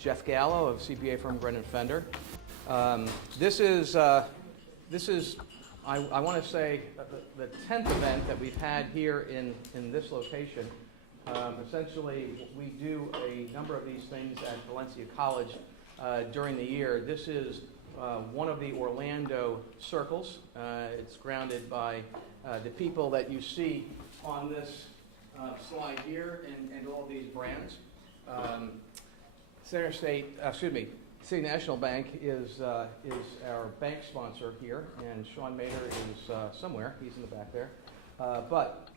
Jeff Gallo of CPA firm Brennan Fender. This is I want to say, the 10th event that we've had here in this location. Essentially, we do a number of these things at Valencia College during the year. This is one of the Orlando circles. It's grounded by the people that you see on this slide here and all these brands. City National Bank is our bank sponsor here, and Sean Mader is somewhere. He's in the back there. But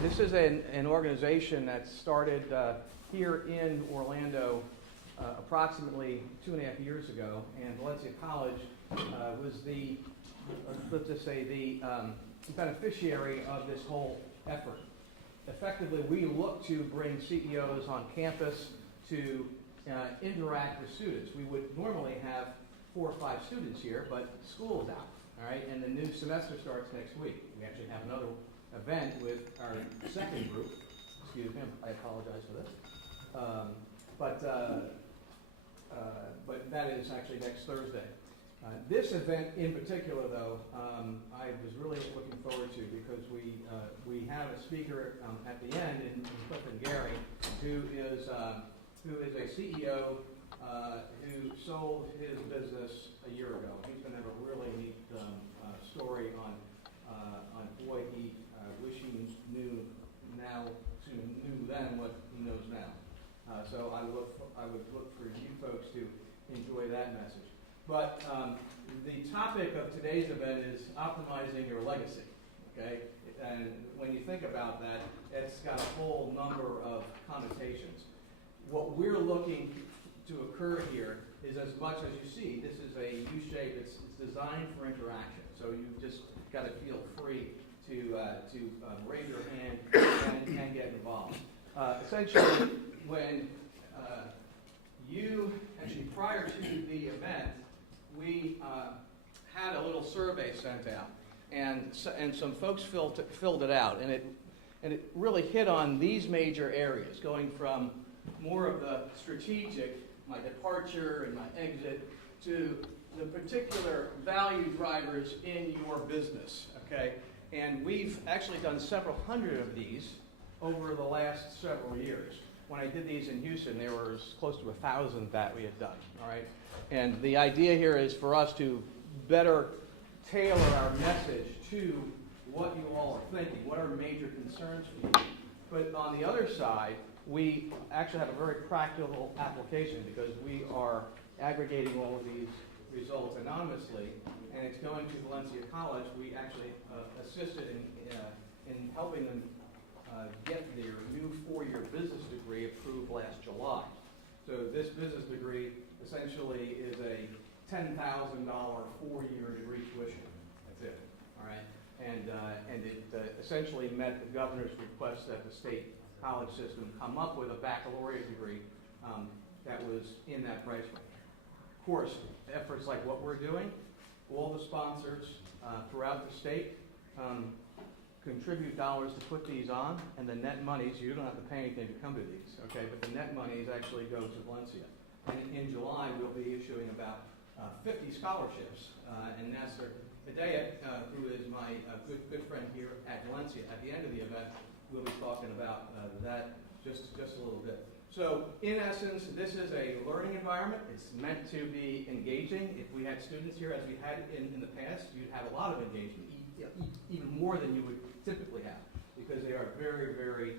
this is an organization that started here in Orlando approximately 2.5 years ago, and Valencia College was the beneficiary of this whole effort. Effectively, we look to bring CEOs on campus to interact with students. We would normally have 4 or 5 students here, but school is out, all right, and the new semester starts next week. We actually have another event with our second group. Excuse me, I apologize for this. But that is actually next Thursday. This event in particular, though, I was really looking forward to because we have a speaker at the end in Clifton Gary who is a CEO who sold his business a year ago. He's going to have a really neat story on boy, he wish he knew then what he knows now. So I would look for you folks to enjoy that message. But the topic of today's event is optimizing your legacy. Okay, and when you think about that, it's got a whole number of connotations. What we're looking to occur here is, as much as you see, this is a U-shape. It's designed for interaction. So you just got to feel free to raise your hand and get involved. Essentially, when prior to the event, we had a little survey sent out, and some folks filled it out, and it really hit on these major areas, going from more of the strategic, my departure and my exit, to the particular value drivers in your business, okay? And we've actually done several hundred of these over the last several years. When I did these in Houston, there was close to 1,000 that we had done, all right? And the idea here is for us to better tailor our message to what you all are thinking, what are major concerns for you. But on the other side, we actually have a very practical application because we are aggregating all of these results anonymously, and it's going to Valencia College. We actually assisted in helping them get their new 4-year business degree approved last July. So this business degree essentially is a $10,000 4-year degree tuition. That's it, all right? And it essentially met the governor's request that the state college system come up with a baccalaureate degree that was in that price range. Of course, efforts like what we're doing, all the sponsors throughout the state contribute dollars to put these on, and the net monies, you don't have to pay anything to come to these, okay, but the net monies actually go to Valencia. And in July, we'll be issuing about 50 scholarships, and Nasser Hidayat, who is my good friend here at Valencia, at the end of the event, we'll be talking about that just a little bit. So in essence, this is a learning environment. It's meant to be engaging. If we had students here, as we had in the past, you'd have a lot of engagement, even more than you would typically have, because they are very, very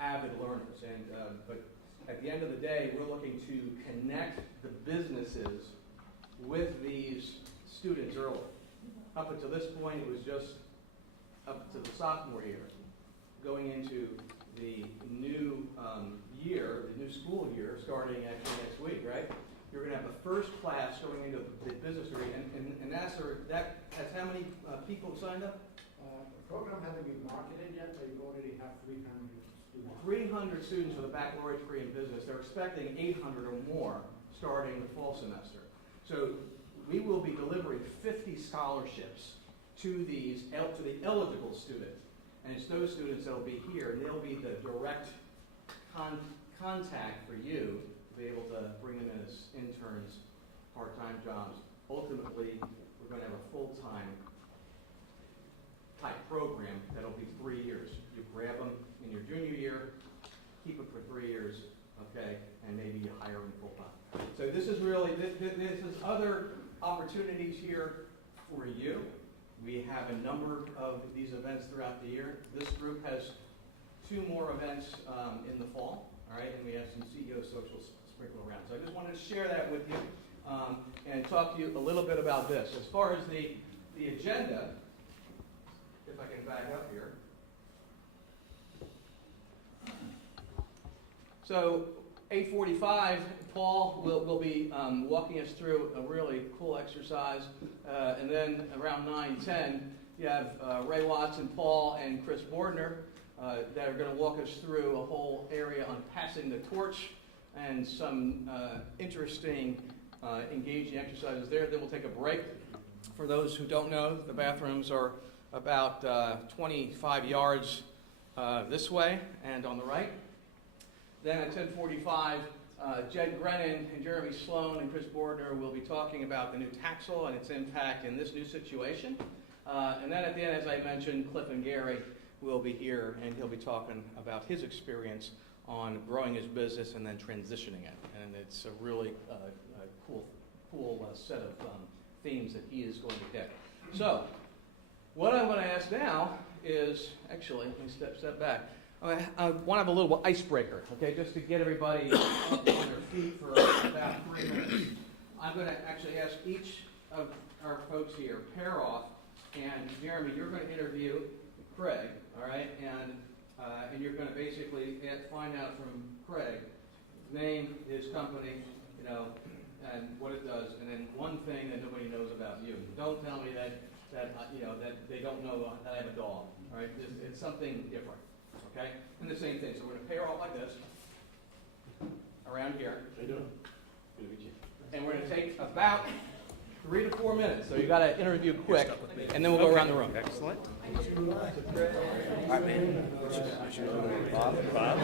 avid learners. But at the end of the day, we're looking to connect the businesses with these students early. Up until this point, it was just up to the sophomore year. Going into the new year, the new school year, starting actually next week, right? You're going to have the first class going into the business degree. And Nasser, that has how many people signed up? The program hasn't been marketed yet, but you already have 300 students. 300 students with a baccalaureate degree in business. They're expecting 800 or more starting the fall semester. So we will be delivering 50 scholarships to the eligible students. And it's those students that will be here, and they'll be the direct contact for you to be able to bring them in as interns, part-time jobs. Ultimately, we're going to have a full-time type program that'll be 3 years. You grab them in your junior year, keep them for 3 years, okay, and maybe you hire them full-time. So this is really, this is other opportunities here for you. We have a number of these events throughout the year. This group has 2 more events in the fall, all right, and we have some CEO socials sprinkled around. So I just wanted to share that with you and talk to you a little bit about this. As far as the agenda, if I can back up here. So 8:45, Paul will be walking us through a really cool exercise. And then around 9:10, you have Ray Watson, Paul, and Chris Bordner that are going to walk us through a whole area on passing the torch and some interesting, engaging exercises there. Then we'll take a break. For those who don't know, the bathrooms are about 25 yards this way and on the right. Then at 10:45, Jed Grennan and Jeremy Sloan and Chris Bordner will be talking about the new tax law and its impact in this new situation. And then at the end, as I mentioned, Cliff and Gary will be here, and he'll be talking about his experience on growing his business and then transitioning it. And it's a really cool set of themes that he is going to hit. So, what I'm going to ask now is, actually, let me step back. I want to have a little icebreaker, okay, just to get everybody up on their feet for about 3 minutes. I'm going to actually ask each of our folks here, pair off, and Jeremy, you're going to interview Craig, all right, and you're going to basically find out from Craig his name, his company, you know, and what it does, and then one thing that nobody knows about you. Don't tell me that they don't know that I have a dog, all right? It's something different. Okay? And the same thing. So we're going to pair off like this, around here. How you doing? Good to meet you. And we're going to take about 3 to 4 minutes. So you got to interview quick, and then we'll go around the room. Excellent. All right, man. Bob? Bob?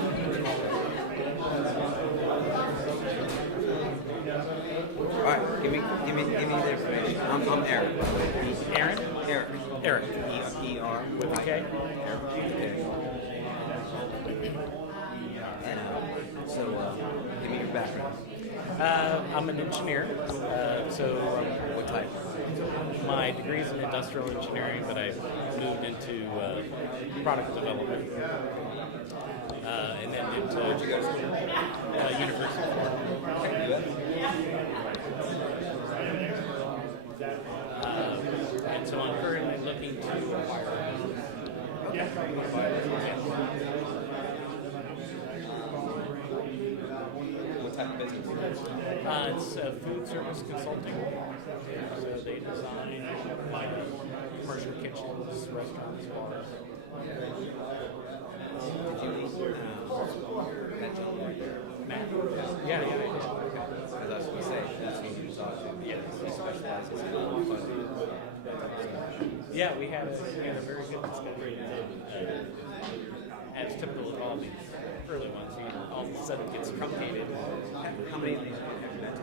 All right, give me the information. I'm Eric. Aaron? Eric. Eric. E-R. With a K? And so, give me your background. I'm an engineer. What type? My degree is in industrial engineering, but I moved into product development. And then into Where'd you go to school? University of Florida. And so I'm currently looking to acquire. What type of business? It's food service consulting. So they design commercial kitchens, restaurants, bars. Did you mention Matt? Yeah. Because I was going to say, that's who you talk to. Yes. He specializes in funding. Yeah, we had a very good discovery. As typical of all these early ones, all of a sudden gets truncated. How many of these have you met?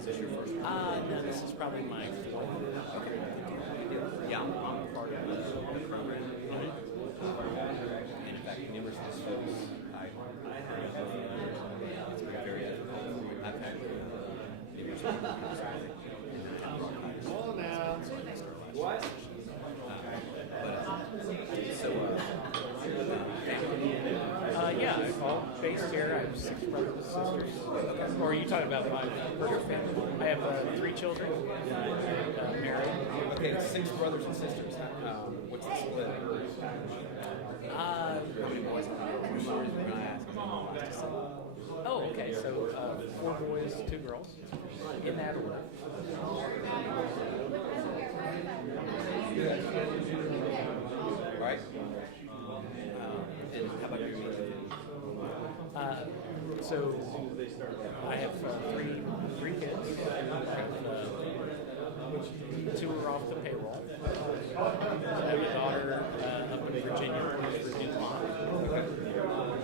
Is this your first one? No, this is probably my fourth. Okay. Yeah, I'm part of the program. And in fact, numerous of these folks, it's been very difficult. I've had numerous of What? Yeah, all based here. I have 6 brothers and sisters. Or are you talking about my perfect family? I have 3 children, married. Okay, 6 brothers and sisters. What's the split? How many boys? When I ask. Oh, okay. So 4 boys, 2 girls. In that order. Right? And how about your immediate? So I have 3 kids. Two are off the payroll. I have a daughter up in Virginia, works for DuPont.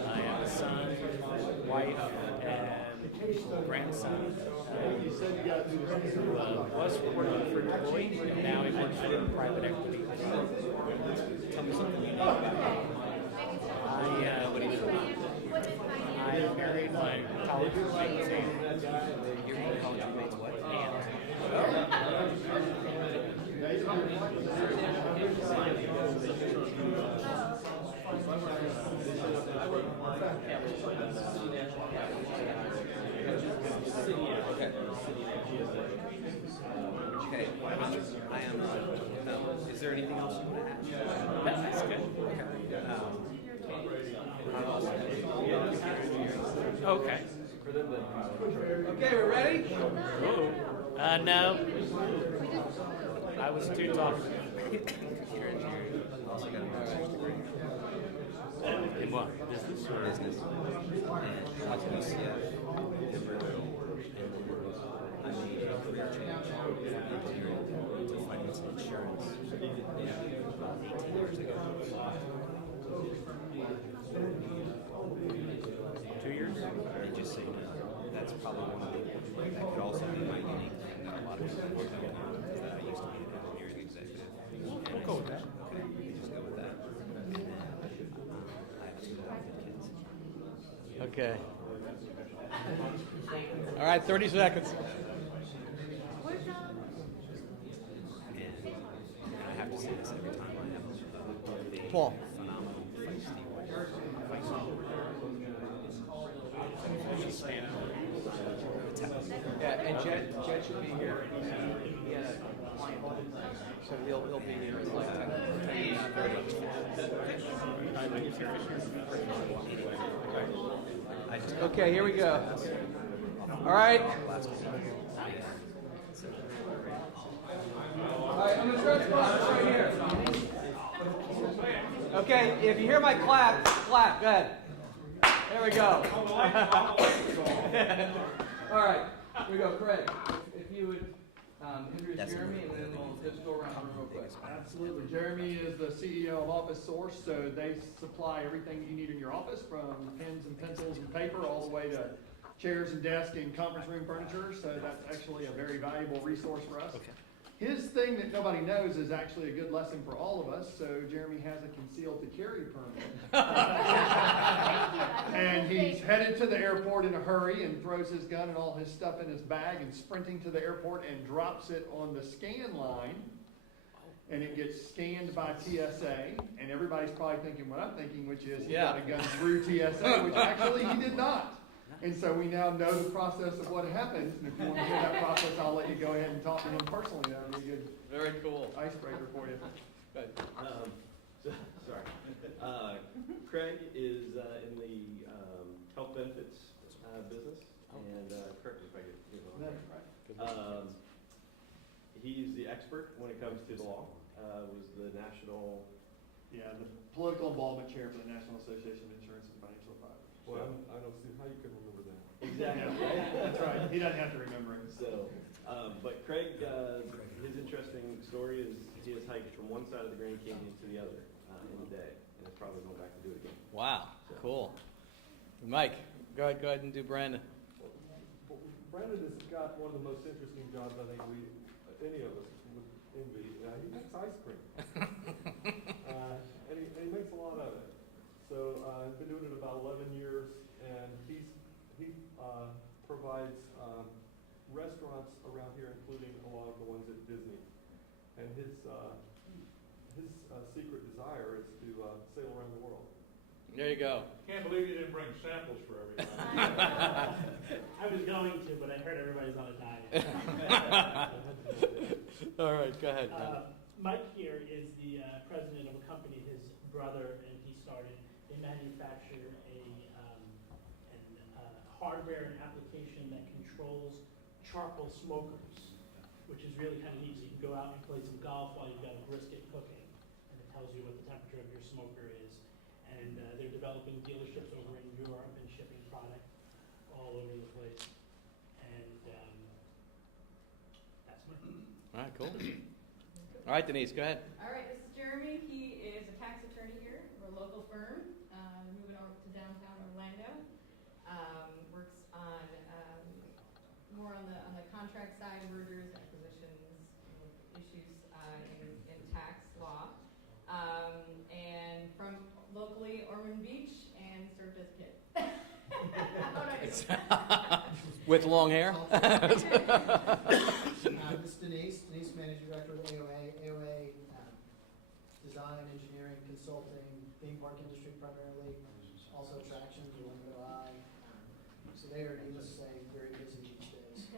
I have a son, wife, grandson. Was working for Deloitte, and now he works for private equity. Tell me something you know about him. I married my college roommate, Your college roommate's what? Anne. Okay. I am. Is there anything else you want to add? That's good. Okay. Okay, we're ready? No. I was too talkative. Computer engineering. Also got a master's degree. In what? Business or Business. And I was at UCF in Brazil. And then I made a career change from engineering to finance and insurance about 18 years ago. 2 years? And just so you know, that's probably one of the, that could also be my unique thing that a lot of people don't know is that I used to be an engineering executive. We'll go with that. Okay, we can just go with that. And then I have 2 adopted kids. Okay. All right, 30 seconds. And I have to say this every time I have a Paul. phenomenal feisty wife. She's Spanish. Yeah, and Jed should be here. He had a client, so he'll be here in like 10 minutes. Okay, here we go. All right. All right, I'm going to start the process right here. Okay, if you hear my clap, clap. Go ahead. There we go. All right, here we go. Craig, if you would introduce That's Jeremy, and then we'll just go around the room real quick. Absolutely. Jeremy is the CEO of Office Source, so they supply everything you need in your office, from pens and pencils and paper all the way to chairs and desks and conference room furniture, so that's actually a very valuable resource for us. Okay. His thing that nobody knows is actually a good lesson for all of us, so Jeremy has a concealed to carry permit. And he's headed to the airport in a hurry and throws his gun and all his stuff in his bag and sprinting to the airport and drops it on the scan line. And it gets scanned by TSA, and everybody's probably thinking what I'm thinking, which is he got a gun through TSA, which actually he did not. And so we now know the process of what happens, and if you want to hear that process, I'll let you go ahead and talk to him personally. That would be a good Very cool. icebreaker for you. Good. Sorry. Craig is in the health benefits business, and correct me if I get it wrong. He's the expert when it comes to the law. Was the national. Yeah, the political involvement chair for the National Association of Insurance and Financial Advisors. Well, I don't see how you can remember that. Exactly. Yeah, that's right. He doesn't have to remember it. So, but Craig, his interesting story is he has hiked from one side of the Grand Canyon to the other in a day, and is probably going back to do it again. Wow, cool. Mike, go ahead and do Brandon. Brandon has got one of the most interesting jobs I think any of us would envy. He makes ice cream. And he makes a lot of it. So he's been doing it about 11 years, and he provides restaurants around here, including a lot of the ones at Disney. And his secret desire is to sail around the world. There you go. Can't believe you didn't bring samples for everybody. I was going to, but I heard everybody's on a diet. All right, go ahead. Mike here is the president of a company his brother and he started. They manufacture a hardware and application that controls charcoal smokers, which is really kind of neat. So you can go out and play some golf while you've got a brisket cooking, and it tells you what the temperature of your smoker is. And they're developing dealerships over in Europe and shipping product all over the place. And that's my. All right, cool. All right, Denise, go ahead. All right, this is Jeremy. He is a tax attorney here. We're a local firm, moving over to downtown Orlando. Works on more on the contract side, mergers, acquisitions, issues in tax law. And from locally Ormond Beach and served as a kid. How would I do? With long hair? This is Denise, Managing Director of AOA. AOA, design, engineering, consulting, theme park industry primarily, also attractions, Orlando Eye. So they are, needless to say, very busy these days.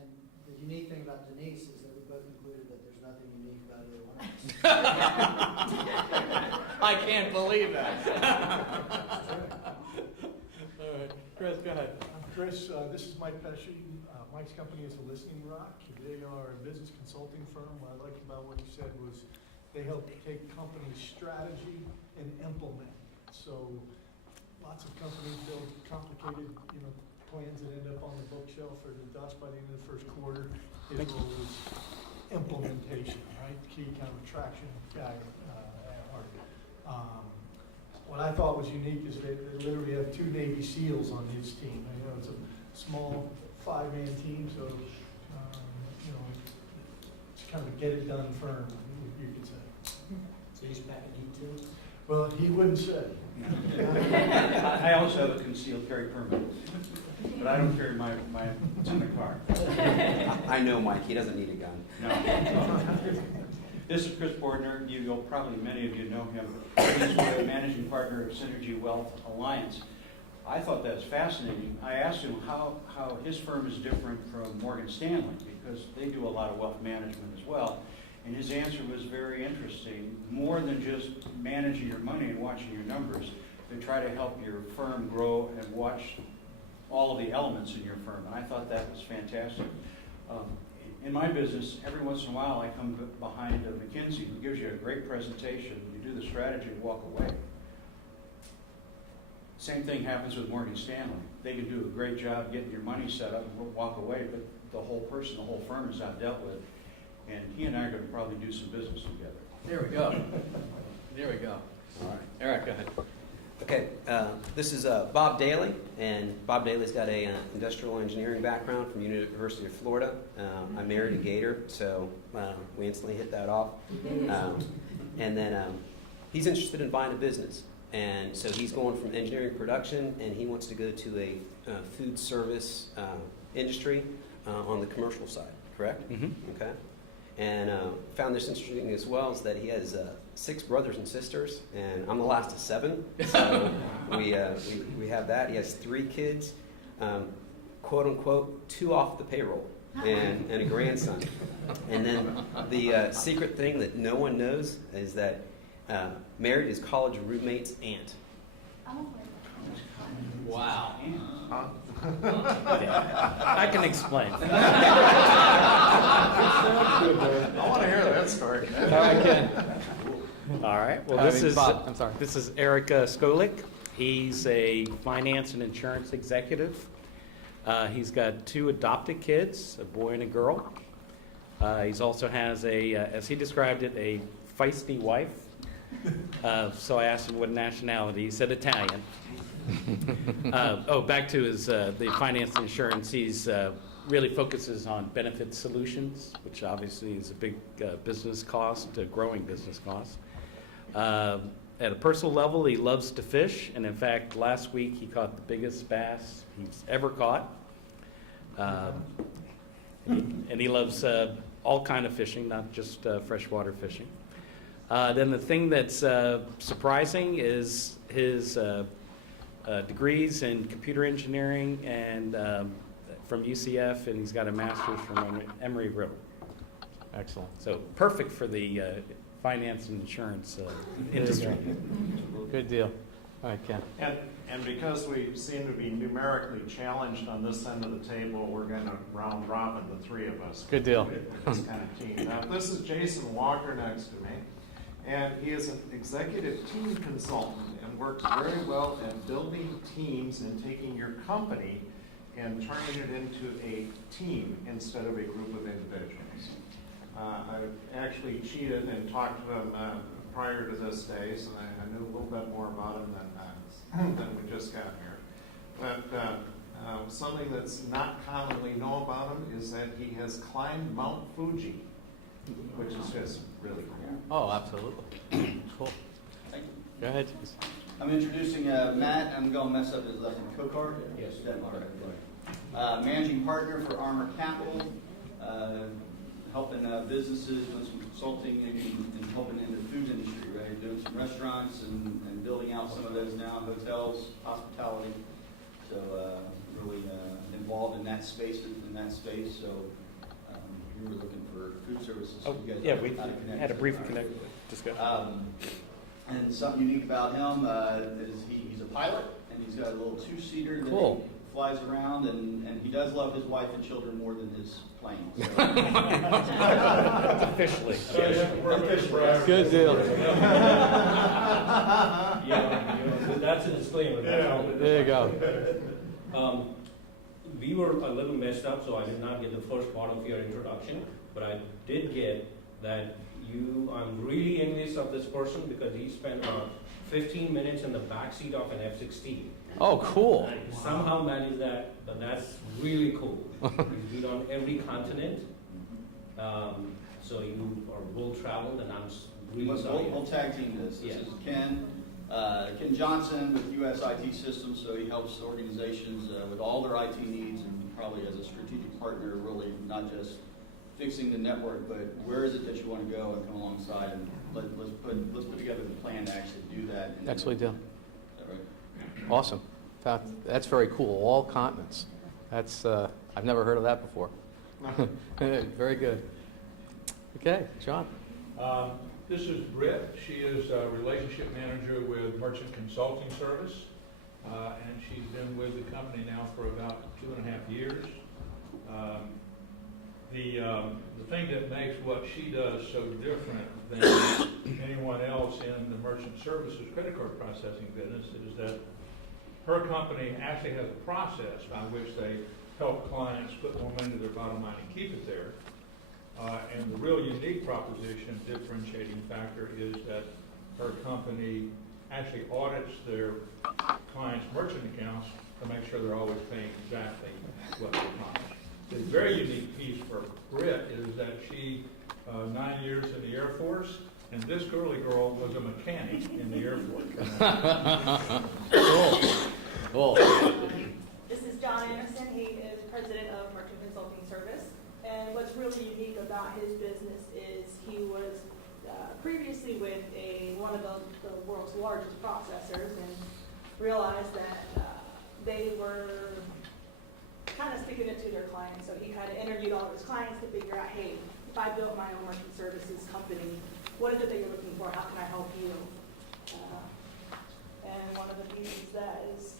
And the unique thing about Denise is that we both concluded that there's nothing unique about either one of us. I can't believe that. It's true. All right, Chris, go ahead. I'm Chris. This is Mike Pesci. Mike's company is the Listening Rock. They are a business consulting firm. What I liked about what he said was they help take company strategy and implement it. So lots of companies build complicated, plans that end up on the bookshelf or the dust by the end of the first quarter. His role is implementation, right? Key kind of attraction guy at heart. What I thought was unique is they literally have 2 Navy SEALs on his team. It's a small 5-man team, so it's kind of a get-it-done firm, you could say. So he's back at E2? Well, he wouldn't say. I also have a concealed carry permit, but I don't carry it's in the car. I know Mike, he doesn't need a gun. No. This is Chris Bordner. Probably many of you know him. He's the managing partner of Synergy Wealth Alliance. I thought that was fascinating. I asked him how his firm is different from Morgan Stanley, because they do a lot of wealth management as well. And his answer was very interesting. More than just managing your money and watching your numbers, they try to help your firm grow and watch all of the elements in your firm. And I thought that was fantastic. In my business, every once in a while I come behind a McKinsey who gives you a great presentation, you do the strategy and walk away. Same thing happens with Morgan Stanley. They can do a great job getting your money set up and walk away, but the whole firm is not dealt with. And he and I are going to probably do some business together. There we go. There we go. All right. Eric, go ahead. Okay, this is Bob Daly, and Bob Daly's got a industrial engineering background from University of Florida. I married a Gator, so we instantly hit that off. And then he's interested in buying a business, and so he's going from engineering production, and he wants to go to a food service industry on the commercial side, correct? Mm-hmm. Okay. And found this interesting as well is that he has 6 brothers and sisters, and I'm the last of 7. So we have that. He has 3 kids, quote unquote, 2 off the payroll, and a grandson. And then the secret thing that no one knows is that married his college roommate's aunt. Wow. I can explain. I want to hear that story. All right. Well, Bob, I'm sorry. This is Eric Skolik. He's a finance and insurance executive. He's got 2 adopted kids, a boy and a girl. He also has as he described it, a feisty wife. So I asked him what nationality. He said Italian. Back to his the finance and insurance. He's really focuses on benefit solutions, which obviously is a big business cost, a growing business cost. At a personal level, he loves to fish, and in fact, last week he caught the biggest bass he's ever caught. And he loves all kind of fishing, not just freshwater fishing. Then the thing that's surprising is his degrees in computer engineering and from UCF, and he's got a master's from Emory-Riddle. Excellent. So perfect for the finance and insurance industry. Good deal. All right, Ken. And because we seem to be numerically challenged on this end of the table, we're going to round robin the 3 of us. Good deal. This kind of team. Now, this is Jason Walker next to me, and he is an executive team consultant and works very well at building teams and taking your company and turning it into a team instead of a group of individuals. I actually cheated and talked to him prior to this day, so I knew a little bit more about him than we just got here. But Something that's not commonly known about him is that he has climbed Mount Fuji, which is just really cool. Oh, absolutely. Cool. Thank you. Go ahead. I'm introducing Matt. I'm going to mess up his last name. Kokar? Yes. Managing partner for Armor Capital, helping businesses, doing some consulting and helping in the food industry, right? Doing some restaurants and building out some of those now, hotels, hospitality. So really involved in that space. So we were looking for food services. So you guys Yeah, know we how to connect. had a brief discussion. And something unique about him is he's a pilot, and he's got a little two-seater that Cool. he flies around, and he does love his wife and children more than his plane. So. Officially. Officially. Good deal. Yeah, that's a disclaimer. There you go. We were a little messed up, so I did not get the first part of your introduction, but I did get that I'm really envious of this person because he spent 15 minutes in the backseat of an F-16. Oh, cool. And somehow managed that, but that's really cool. He's been on every continent, so you are well-traveled, and I'm really sorry. We'll tag team this. This Yeah. is Ken Johnson with US IT Systems, so he helps organizations with all their IT needs, and probably as a strategic partner, really not just fixing the network, but where is it that you want to go and come alongside, and let's put together the plan to actually do that. Actually do. Is that right? Awesome. In fact, that's very cool. All continents. That's I've never heard of that before. Very good. Okay, John. This is Britt. She is a relationship manager with Merchant Consulting Service, and she's been with the company now for about 2.5 years. The thing that makes what she does so different than anyone else in the merchant services credit card processing business is that her company actually has a process by which they help clients put more money to their bottom line and keep it there. And the real unique proposition, differentiating factor, is that her company actually audits their clients' merchant accounts to make sure they're always paying exactly what they promised. The very unique piece for Britt is that she, 9 years in the Air Force, and this girly girl was a mechanic in the Air Force. Cool. This is John Anderson. He is president of Merchant Consulting Service. And what's really unique about his business is he was previously with one of the world's largest processors, and realized that they were kind of sticking it to their clients. So he kind of interviewed all of his clients to figure out, hey, if I built my own merchant services company, what is it that you're looking for? How can I help you? And one of the things that is,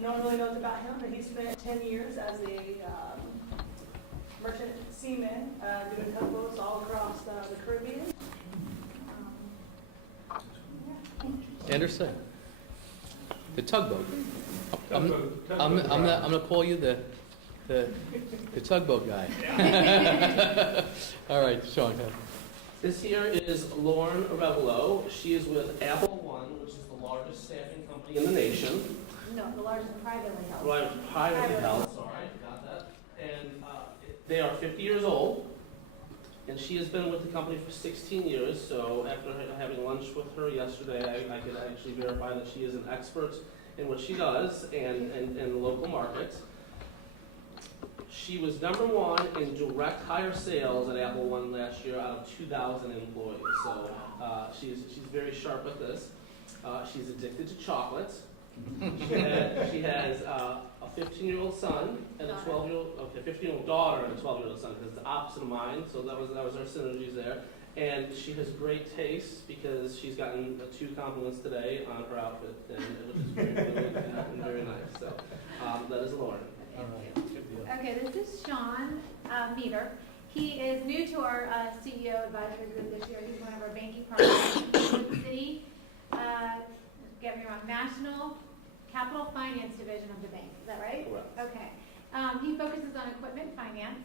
no one really knows about him, but he spent 10 years as a merchant seaman doing tugboats all across the Caribbean. Anderson. The tugboat. I'm gonna call you the tugboat guy. All right, Sean. Go ahead. This here is Lauren Revelo. She is with Apple One, which is the largest staffing company in the nation. No, the largest privately held. Right, privately held, sorry, got that. And they are 50 years old, and she has been with the company for 16 years, so after having lunch with her yesterday, I could actually verify that she is an expert in what she does and the local markets. She was #1 in direct hire sales at Apple One last year out of 2,000 employees, so she's very sharp at this. She's addicted to chocolate. She has a 15-year-old son and a 15-year-old daughter and a 12-year-old son, because it's the opposite of mine, so that was our synergies there. And she has great taste because she's gotten 2 compliments today on her outfit, which is very good and very nice. So that is Lauren. Okay, this is Sean Meter. He is new to our CEO advisory group this year. He's one of our banking partners with the city. Get me wrong, National Capital Finance Division of the bank. Is that right? Correct. Okay. He focuses on equipment finance.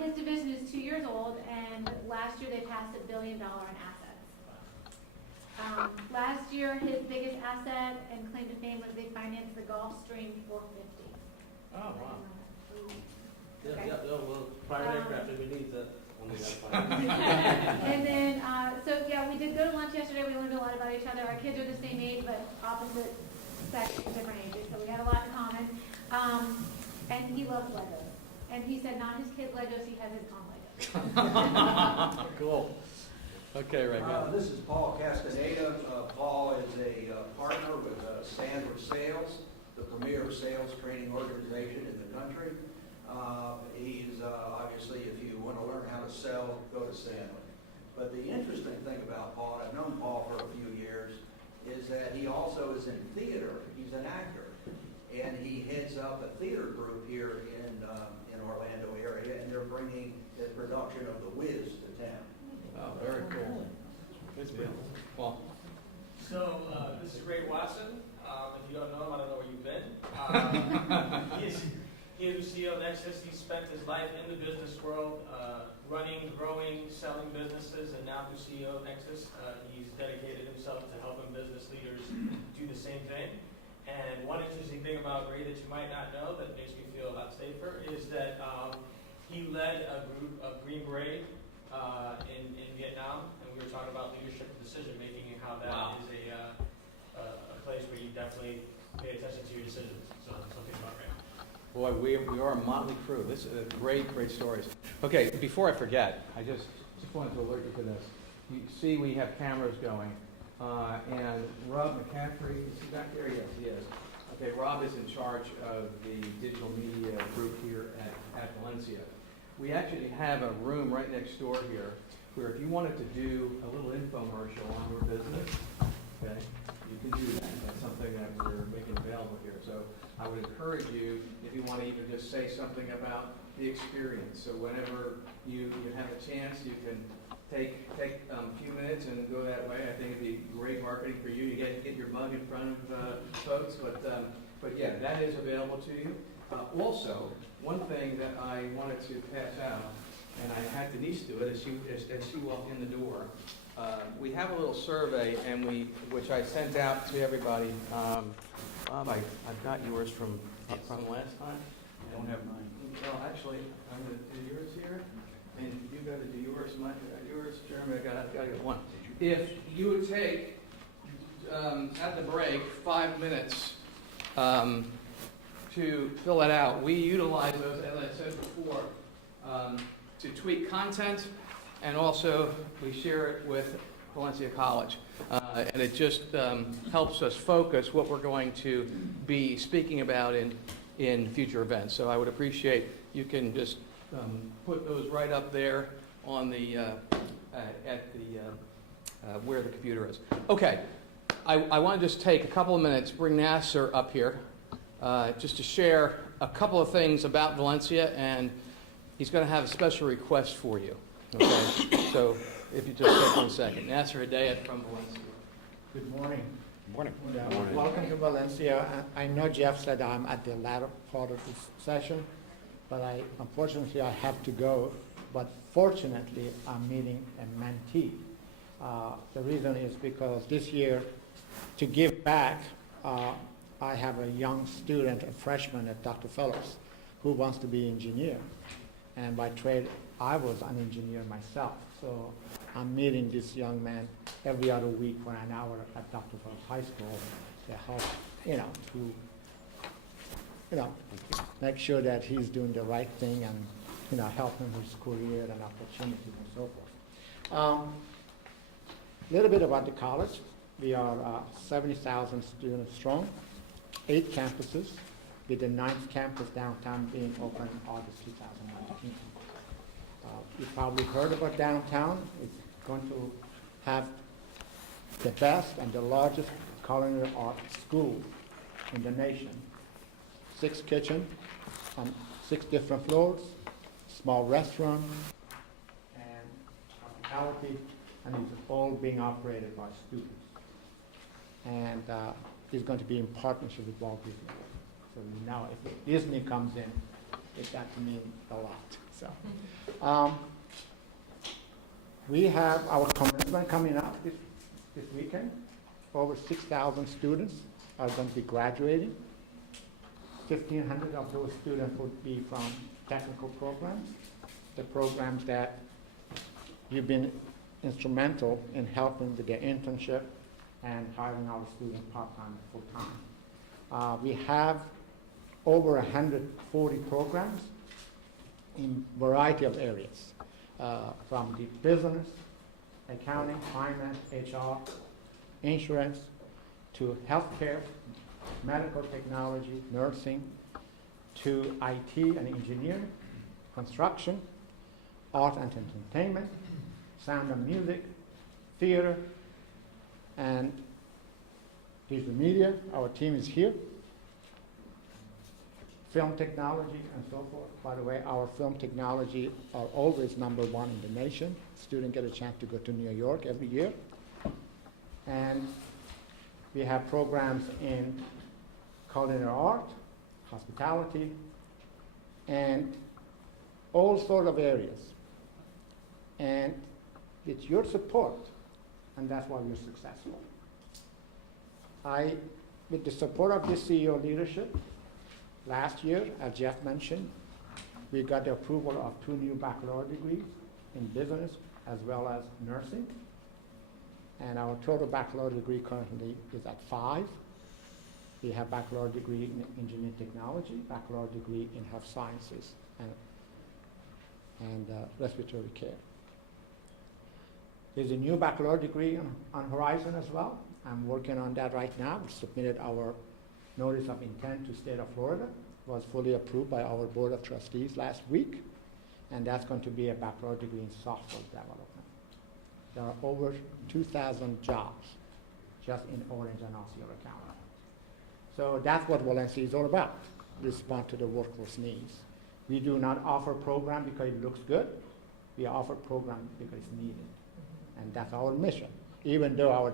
His division is 2 years old, and last year they passed $1 billion in assets. Last year, his biggest asset and claim to fame was they financed the Gulfstream 450. Oh, wow. Yeah, Okay. yeah, no, well, private aircraft, if we need that, only that's fine. And then, so yeah, we did go to lunch yesterday. We learned a lot about each other. Our kids are the same age, but opposite sex, different ages, so we had a lot in common. And he loves Legos. And he said not his kids' Legos, he has his own Legos. Cool. Okay, Ray. go. This is Paul Castaneda. Paul is a partner with Stanford Sales, the premier sales training organization in the country. He's obviously, if you want to learn how to sell, go to Stanford. But the interesting thing about Paul, I've known Paul for a few years, is that he also is in theater. He's an actor. And he heads up a theater group here in Orlando area, and they're bringing the production of The Wiz to town. Oh, very cool. Good deal. Well, So, this is Ray Watson. If you don't know him, I don't know where you've been. He is the CEO of Nexus. He spent his life in the business world, running, growing, selling businesses, and now the CEO of Nexus. He's dedicated himself to helping business leaders do the same thing. And one interesting thing about Ray that you might not know that makes me feel a lot safer is that he led a group of Green Beret in Vietnam, and we were talking about leadership and decision making and how that is a place where you definitely pay attention to your decisions. So something about Ray. boy, we are a motley crew. This is great stories. Okay, before I forget, I just wanted to alert you to this. You see we have cameras going. And Rob McCaffrey, is he back there? Yes, he is. Okay, Rob is in charge of the digital media group here at Valencia. We actually have a room right next door here where if you wanted to do a little infomercial on your business, okay, you can do that. That's something that we're making available here. So I would encourage you, if you want to even just say something about the experience. So whenever you have a chance, you can take a few minutes and go that way. I think it'd be great marketing for you to get your mug in front of folks. But yeah, that is available to you. Also, one thing that I wanted to pass out, and I had Denise do it as she walked in the door. We have a little survey, which I sent out to everybody. Bob, I've got yours from last time. I don't have mine. Well, actually, I'm going to do yours here. And you got to do yours, Mike, I got yours, Jeremy, I got to get one. If you would take, at the break, 5 minutes to fill it out. We utilize those, as I said before, to tweak content, and also we share it with Valencia College. And it just helps us focus what we're going to be speaking about in future events. So I would appreciate you can just put those right up there on the where the computer is. Okay, I want to just take a couple of minutes, bring Nasser up here, just to share a couple of things about Valencia, and he's going to have a special request for you. Okay, so if you just take 1 second. Nasser Hidayat from Valencia. Good morning. Morning. Welcome to Valencia. I know Jeff said I'm at the latter part of this session, but unfortunately I have to go. But fortunately, I'm meeting a mentee. The reason is because this year, to give back, I have a young student, a freshman at Dr. Phillips, who wants to be an engineer. And by trade, I was an engineer myself. So I'm meeting this young man every other week for an hour at Dr. Phillips High School to help, make sure that he's doing the right thing and, help him with his career and opportunities and so forth. A little bit about the college. We are 70,000 students strong, 8 campuses, with the 9th campus downtown being open August 2019. You probably heard about downtown. It's going to have the best and the largest culinary art school in the nation. 6 kitchens on 6 different floors, small restaurant, and hospitality, and it's all being operated by students. And it's going to be in partnership with Walt Disney. So now if Disney comes in, it got to mean a lot. So we have our commencement coming up this weekend. over 6,000 students are going to be graduating. 1,500 of those students would be from technical programs, the programs that you've been instrumental in helping with their internship and hiring our students part-time and full-time. We have over 140 programs in variety of areas, from the business, accounting, finance, HR, insurance, to healthcare, medical technology, nursing, to IT and engineering, construction, art and entertainment, sound and music, theater, and digital media. Our team is here. Film technology and so forth. By the way, our film technology are always #1 in the nation. Students get a chance to go to New York every year. And we have programs in culinary art, hospitality, and all sorts of areas. And it's your support, and that's why we're successful. With the support of this CEO leadership, last year, as Jeff mentioned, we got the approval of 2 new baccalaureate degrees in business as well as nursing. And our total baccalaureate degree currently is at 5. We have baccalaureate degree in engineering technology, baccalaureate degree in health sciences, and respiratory care. There's a new baccalaureate degree on horizon as well. I'm working on that right now. We submitted our notice of intent to state of Florida. Was fully approved by our board of trustees last week, and that's going to be a baccalaureate degree in software development. There are over 2,000 jobs just in Orange and Osceola County. So that's what Valencia is all about, respond to the workforce needs. We do not offer a program because it looks good. We offer a program because it's needed. And that's our mission. Even though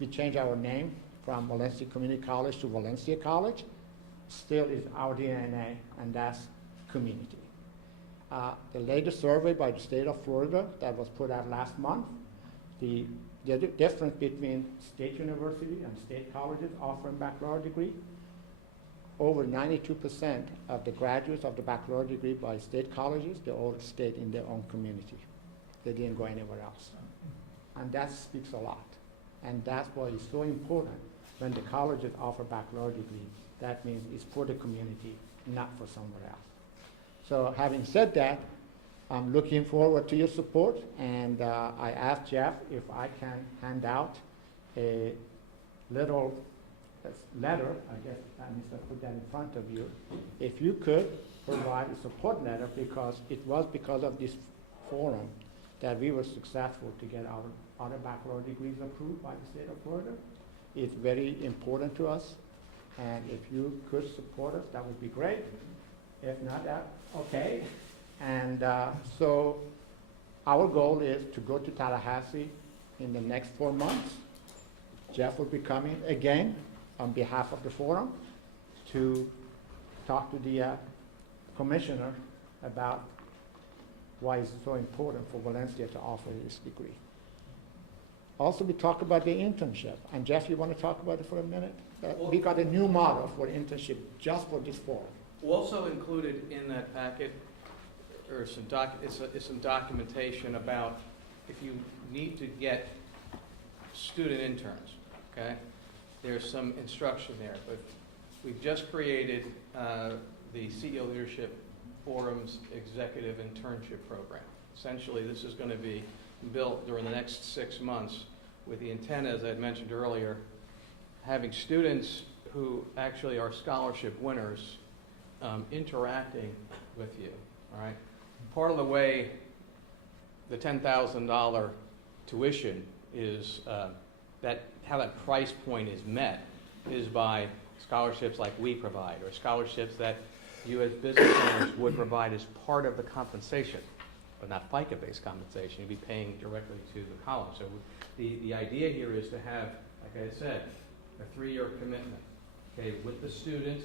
we changed our name from Valencia Community College to Valencia College, still is our DNA, and that's community. The latest survey by the state of Florida that was put out last month, the difference between state university and state colleges offering baccalaureate degree, over 92% of the graduates of the baccalaureate degree by state colleges, they all stayed in their own community. They didn't go anywhere else. And that speaks a lot. And that's why it's so important when the colleges offer baccalaureate degrees. That means it's for the community, not for somewhere else. So having said that, I'm looking forward to your support, and I asked Jeff if I can hand out a little letter. I guess I need to put that in front of you. If you could provide a support letter, because it was because of this forum that we were successful to get our other baccalaureate degrees approved by the state of Florida. It's very important to us, and if you could support us, that would be great. If not, okay. And so our goal is to go to Tallahassee in the next 4 months. Jeff will be coming again on behalf of the forum to talk to the commissioner about why it's so important for Valencia to offer this degree. Also, we talk about the internship. And Jeff, you want to talk about it for a minute? We got a new model for internship just for this forum. Also included in that packet are some some documentation about if you need to get student interns, okay? There's some instruction there, but we've just created the CEO Leadership Forum's Executive Internship Program. Essentially, this is going to be built during the next 6 months with the intent, as I mentioned earlier, having students who actually are scholarship winners interacting with you, all right? Part of the way the $10,000 tuition is, how that price point is met is by scholarships like we provide, or scholarships that you as business owners would provide as part of the compensation, but not FICA-based compensation. You'd be paying directly to the college. So the idea here is to have, like I said, a 3-year commitment, okay, with the student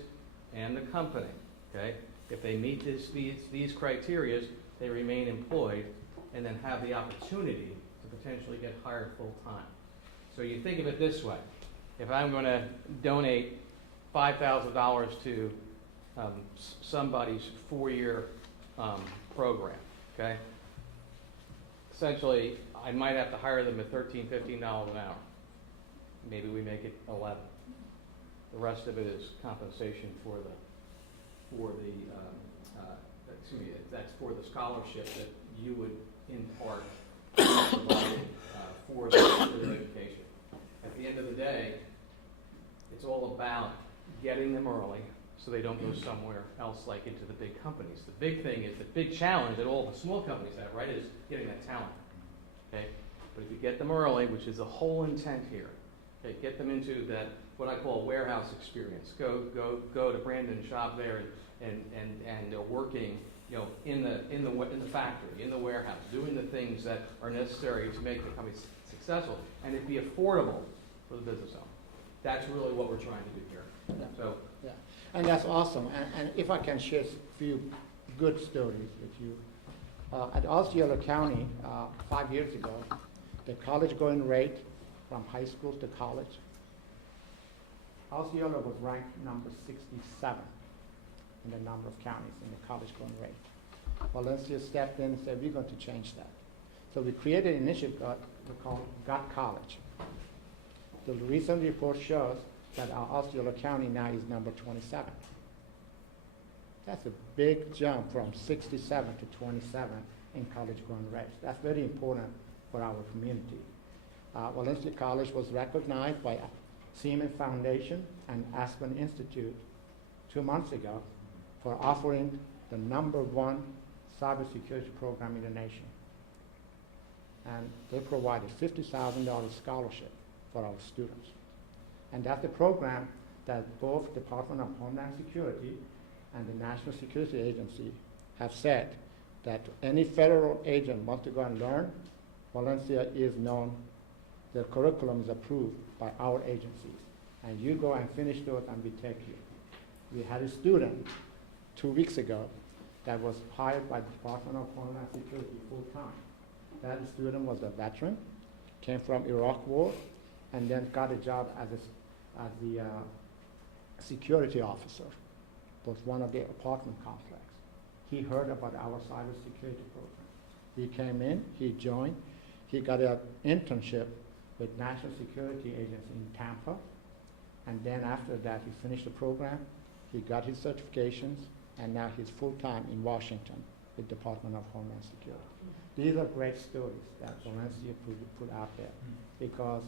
and the company, okay? If they meet these criteria, they remain employed and then have the opportunity to potentially get hired full-time. So you think of it this way. if I'm going to donate $5,000 to somebody's 4-year program, okay? Essentially, I might have to hire them at $13, $15 an hour. Maybe we make it 11. The rest of it is compensation that's for the scholarship that you would impart provide for their education. At the end of the day, it's all about getting them early so they don't go somewhere else like into the big companies. The big thing is, the big challenge that all the small companies have, right, is getting that talent. Okay? But if you get them early, which is the whole intent here, okay, get them into that, what I call warehouse experience. Go to Brandon, shop there, and working, in the factory, in the warehouse, doing the things that are necessary to make the company successful, and it be affordable for the business owner. That's really what we're trying to do here. Yeah. So, yeah, and that's awesome. And if I can share a few good stories with you. At Osceola County, 5 years ago, the college going rate from high school to college, Osceola was ranked number 67 in the number of counties in the college going rate. Valencia stepped in and said, we're going to change that. So we created an initiative called Got College. The recent report shows that our Osceola County now is number 27. That's a big jump from 67 to 27 in college going rates. That's very important for our community. Valencia College was recognized by Siemens Foundation and Aspen Institute 2 months ago for offering the #1 cybersecurity program in the nation. And they provided $50,000 scholarship for our students. And that's the program that both Department of Homeland Security and the National Security Agency have said that any federal agent wants to go and learn, Valencia is known, the curriculum is approved by our agencies. And you go and finish those and we take you. We had a student 2 weeks ago that was hired by the Department of Homeland Security full-time. That student was a veteran, came from Iraq War, and then got a job as the security officer for one of the apartment complex. He heard about our cybersecurity program. He came in, he joined, he got an internship with National Security Agency in Tampa, and then after that he finished the program, he got his certifications, and now he's full-time in Washington with Department of Homeland Security. These are great stories that Valencia put out there because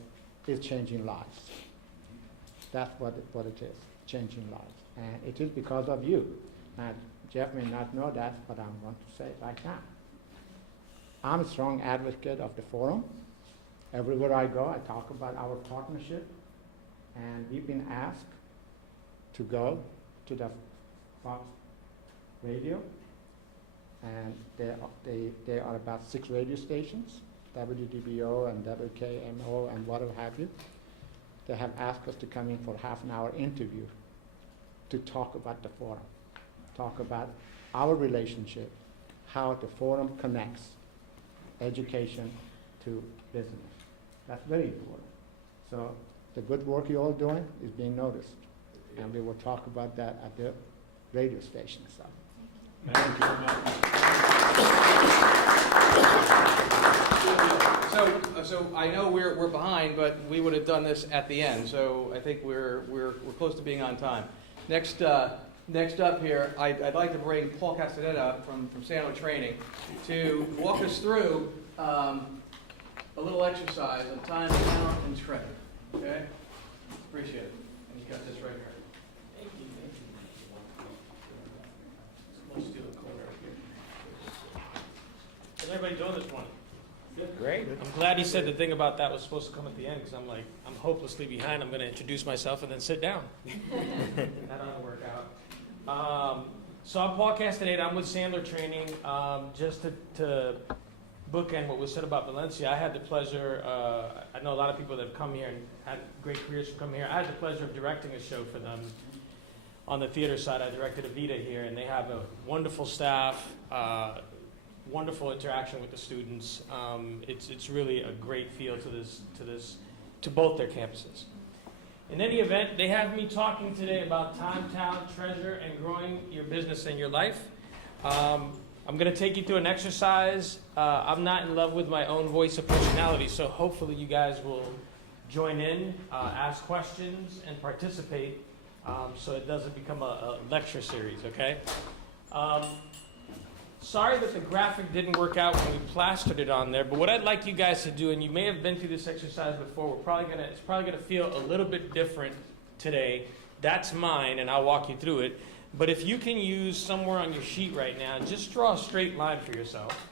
it's changing lives. That's what it is, changing lives. And it is because of you. Now, Jeff may not know that, but I'm going to say it right now. I'm a strong advocate of the forum. Everywhere I go, I talk about our partnership, and we've been asked to go to the Fox Radio, and there are about 6 radio stations, WDBO and WKMO and whatever have you. They have asked us to come in for a half-an-hour interview to talk about the forum, talk about our relationship, how the forum connects education to business. That's very important. So the good work you're all doing is being noticed, and we will talk about that at the radio station. So. Thank you very much. So I know we're behind, but we would have done this at the end. So I think we're close to being on time. Next up here, I'd like to bring Paul Castaneda up from Sandler Training to walk us through a little exercise on time, count, and tread. Okay? Appreciate it. And you got this right here. Thank you. Let's do a corner here. How's everybody doing this morning? Great. I'm glad he said the thing about that was supposed to come at the end, because I'm hopelessly behind. I'm going to introduce myself and then sit down. That ought to work out. So I'm Paul Castaneda. I'm with Sandler Training. Just to bookend what was said about Valencia, I had the pleasure, I know a lot of people that have come here and had great careers from coming here. I had the pleasure of directing a show for them on the theater side. I directed Evita here, and they have a wonderful staff, wonderful interaction with the students. It's really a great feel to both their campuses. In any event, they have me talking today about time, talent, treasure, and growing your business and your life. I'm going to take you through an exercise. I'm not in love with my own voice or personality, so hopefully you guys will join in, ask questions, and participate so it doesn't become a lecture series, okay? Sorry that the graphic didn't work out when we plastered it on there, but what I'd like you guys to do, and you may have been through this exercise before, it's probably gonna feel a little bit different today. That's mine, and I'll walk you through it. But if you can use somewhere on your sheet right now, just draw a straight line for yourself.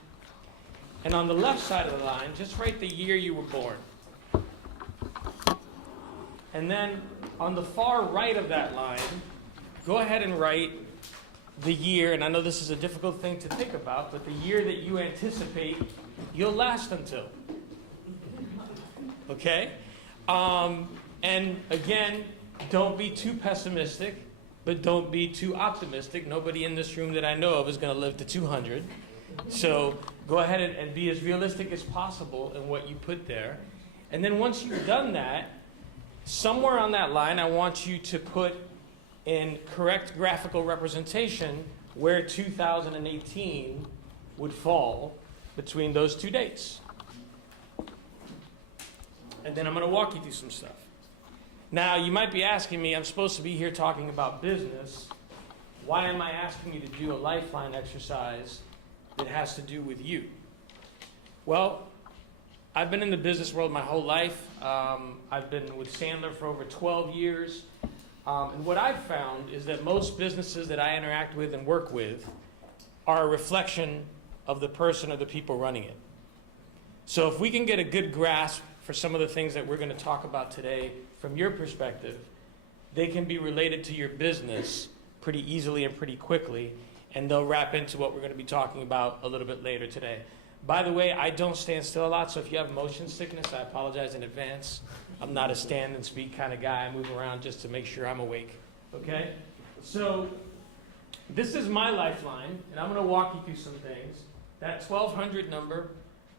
And on the left side of the line, just write the year you were born. And then on the far right of that line, go ahead and write the year, and I know this is a difficult thing to think about, but the year that you anticipate you'll last until. Okay? And again, don't be too pessimistic, but don't be too optimistic. Nobody in this room that I know of is going to live to 200. So go ahead and be as realistic as possible in what you put there. And then once you've done that, somewhere on that line, I want you to put in correct graphical representation where 2018 would fall between those two dates. And then I'm going to walk you through some stuff. Now, you might be asking me, I'm supposed to be here talking about business. Why am I asking you to do a lifeline exercise that has to do with you? Well, I've been in the business world my whole life. I've been with Sandler for over 12 years. And what I've found is that most businesses that I interact with and work with are a reflection of the person or the people running it. So if we can get a good grasp for some of the things that we're going to talk about today from your perspective, they can be related to your business pretty easily and pretty quickly, and they'll wrap into what we're going to be talking about a little bit later today. By the way, I don't stand still a lot, so if you have motion sickness, I apologize in advance. I'm not a stand and speak kind of guy. I move around just to make sure I'm awake, okay? So this is my lifeline, and I'm going to walk you through some things. That 1200 number,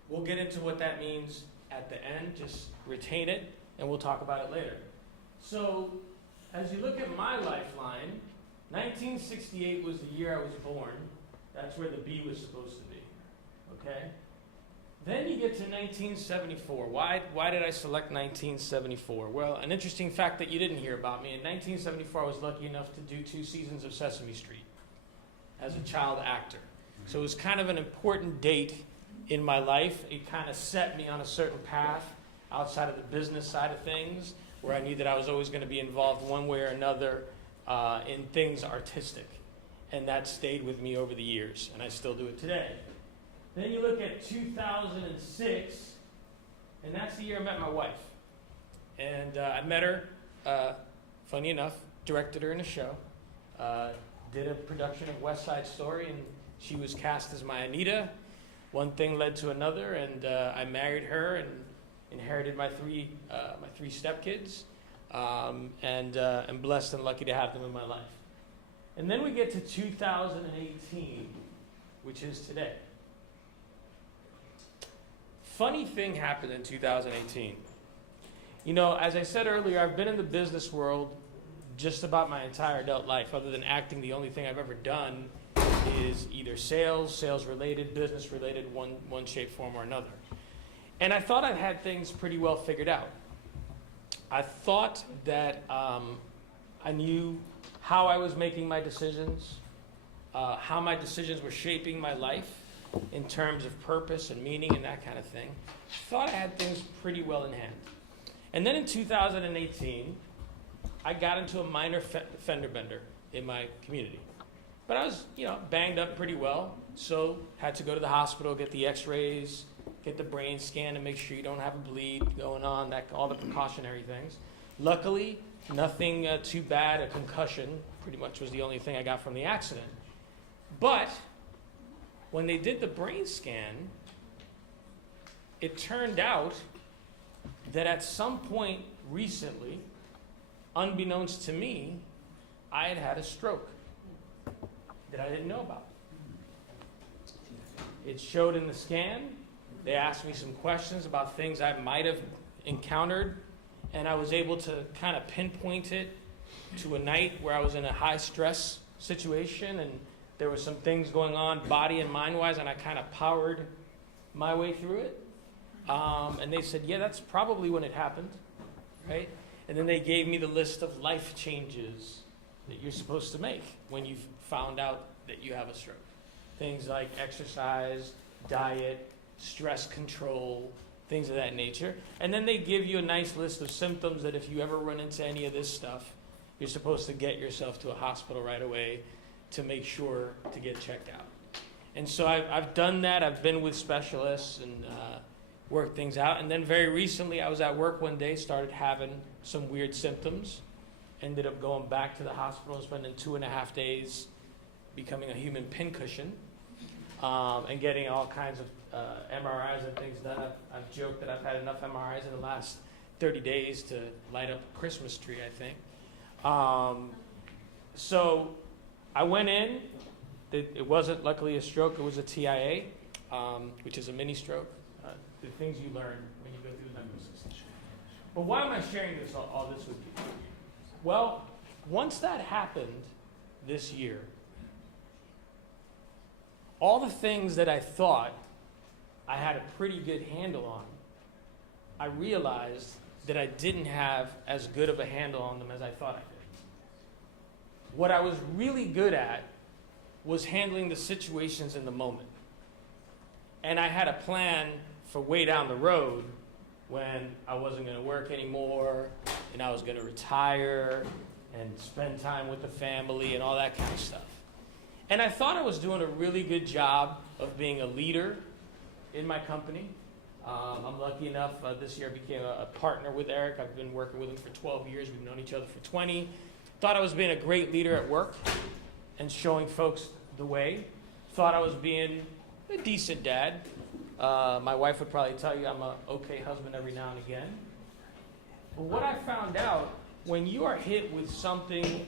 we'll get into what that means at the end. Just retain it, and we'll talk about it later. So as you look at my lifeline, 1968 was the year I was born. That's where the B was supposed to be, okay? Then you get to 1974. Why did I select 1974? Well, an interesting fact that you didn't hear about me. In 1974, I was lucky enough to do 2 seasons of Sesame Street as a child actor. So it was kind of an important date in my life. It kind of set me on a certain path outside of the business side of things, where I knew that I was always going to be involved one way or another in things artistic. And that stayed with me over the years, and I still do it today. Then you look at 2006, and that's the year I met my wife. And I met her, funny enough, directed her in a show, did a production of West Side Story, and she was cast as my Anita. One thing led to another, and I married her and inherited my three stepkids, and I'm blessed and lucky to have them in my life. And then we get to 2018, which is today. Funny thing happened in 2018. You know, as I said earlier, I've been in the business world just about my entire adult life. Other than acting, the only thing I've ever done is either sales-related, business-related, one shape, form, or another. And I thought I had things pretty well figured out. I thought that I knew how I was making my decisions, how my decisions were shaping my life in terms of purpose and meaning and that kind of thing. Thought I had things pretty well in hand. And then in 2018, I got into a minor fender bender in my community. But I was, banged up pretty well, so had to go to the hospital, get the x-rays, get the brain scan to make sure you don't have a bleed going on, all the precautionary things. Luckily, nothing too bad. A concussion pretty much was the only thing I got from the accident. But when they did the brain scan, it turned out that at some point recently, unbeknownst to me, I had had a stroke that I didn't know about. It showed in the scan. They asked me some questions about things I might have encountered and I was able to kind of pinpoint it to a night where I was in a high stress situation, and there were some things going on body and mind wise, and I kind of powered my way through it. And they said, yeah, that's probably when it happened, right? And then they gave me the list of life changes that you're supposed to make when you've found out that you have a stroke. Things like exercise, diet, stress control, things of that nature. And then they give you a nice list of symptoms that if you ever run into any of this stuff, you're supposed to get yourself to a hospital right away to make sure to get checked out. And so I've done that. I've been with specialists and worked things out. And then very recently, I was at work one day, started having some weird symptoms, ended up going back to the hospital and spending 2.5 days becoming a human pincushion, and getting all kinds of MRIs and things done. I've joked that I've had enough MRIs in the last 30 days to light up a Christmas tree, I think. So I went in. It wasn't luckily a stroke. It was a TIA, which is a mini stroke. The things you learn when you go through the medical system. But why am I sharing this all this with you? Well, once that happened this year, all the things that I thought I had a pretty good handle on, I realized that I didn't have as good of a handle on them as I thought I did. What I was really good at was handling the situations in the moment. And I had a plan for way down the road when I wasn't going to work anymore and I was going to retire and spend time with the family and all that kind of stuff. And I thought I was doing a really good job of being a leader in my company. I'm lucky enough, this year I became a partner with Eric. I've been working with him for 12 years. We've known each other for 20. Thought I was being a great leader at work and showing folks the way. Thought I was being a decent dad. My wife would probably tell you I'm an okay husband every now and again. But what I found out, when you are hit with something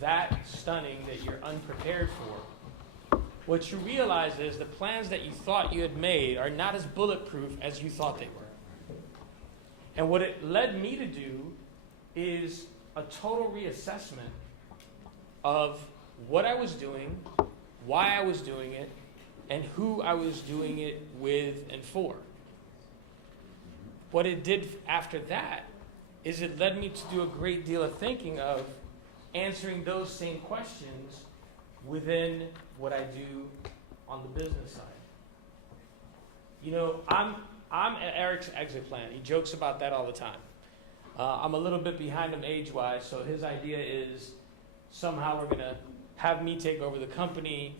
that stunning that you're unprepared for, what you realize is the plans that you thought you had made are not as bulletproof as you thought they were. And what it led me to do is a total reassessment of what I was doing, why I was doing it, and who I was doing it with and for. What it did after that is it led me to do a great deal of thinking of answering those same questions within what I do on the business side. You know, I'm at Eric's exit plan. He jokes about that all the time. I'm a little bit behind him age-wise, so his idea is somehow we're going to have me take over the company.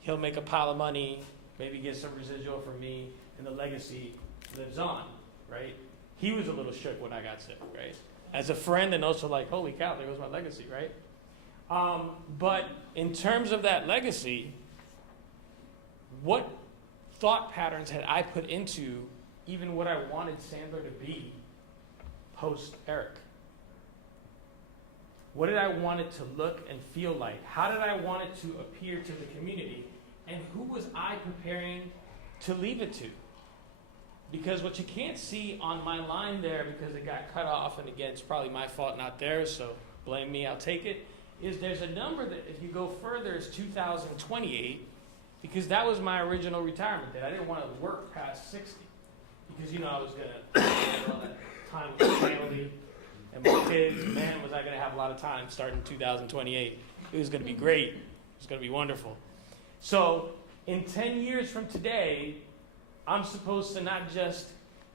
He'll make a pile of money, maybe get some residual from me, and the legacy lives on, right? He was a little shook when I got sick, right? As a friend, and also like, holy cow, there goes my legacy, right? But in terms of that legacy, what thought patterns had I put into even what I wanted Sandler to be post-Eric? What did I want it to look and feel like? How did I want it to appear to the community? And who was I preparing to leave it to? Because what you can't see on my line there, because it got cut off, and again, it's probably my fault, not theirs, so blame me, I'll take it, is there's a number that if you go further is 2028, because that was my original retirement date. I didn't want to work past 60, because, you know, I was going to spend all that time with my family and my kids. Man, was I going to have a lot of time starting 2028. It was going to be great. It was going to be wonderful. So in 10 years from today, I'm supposed to not just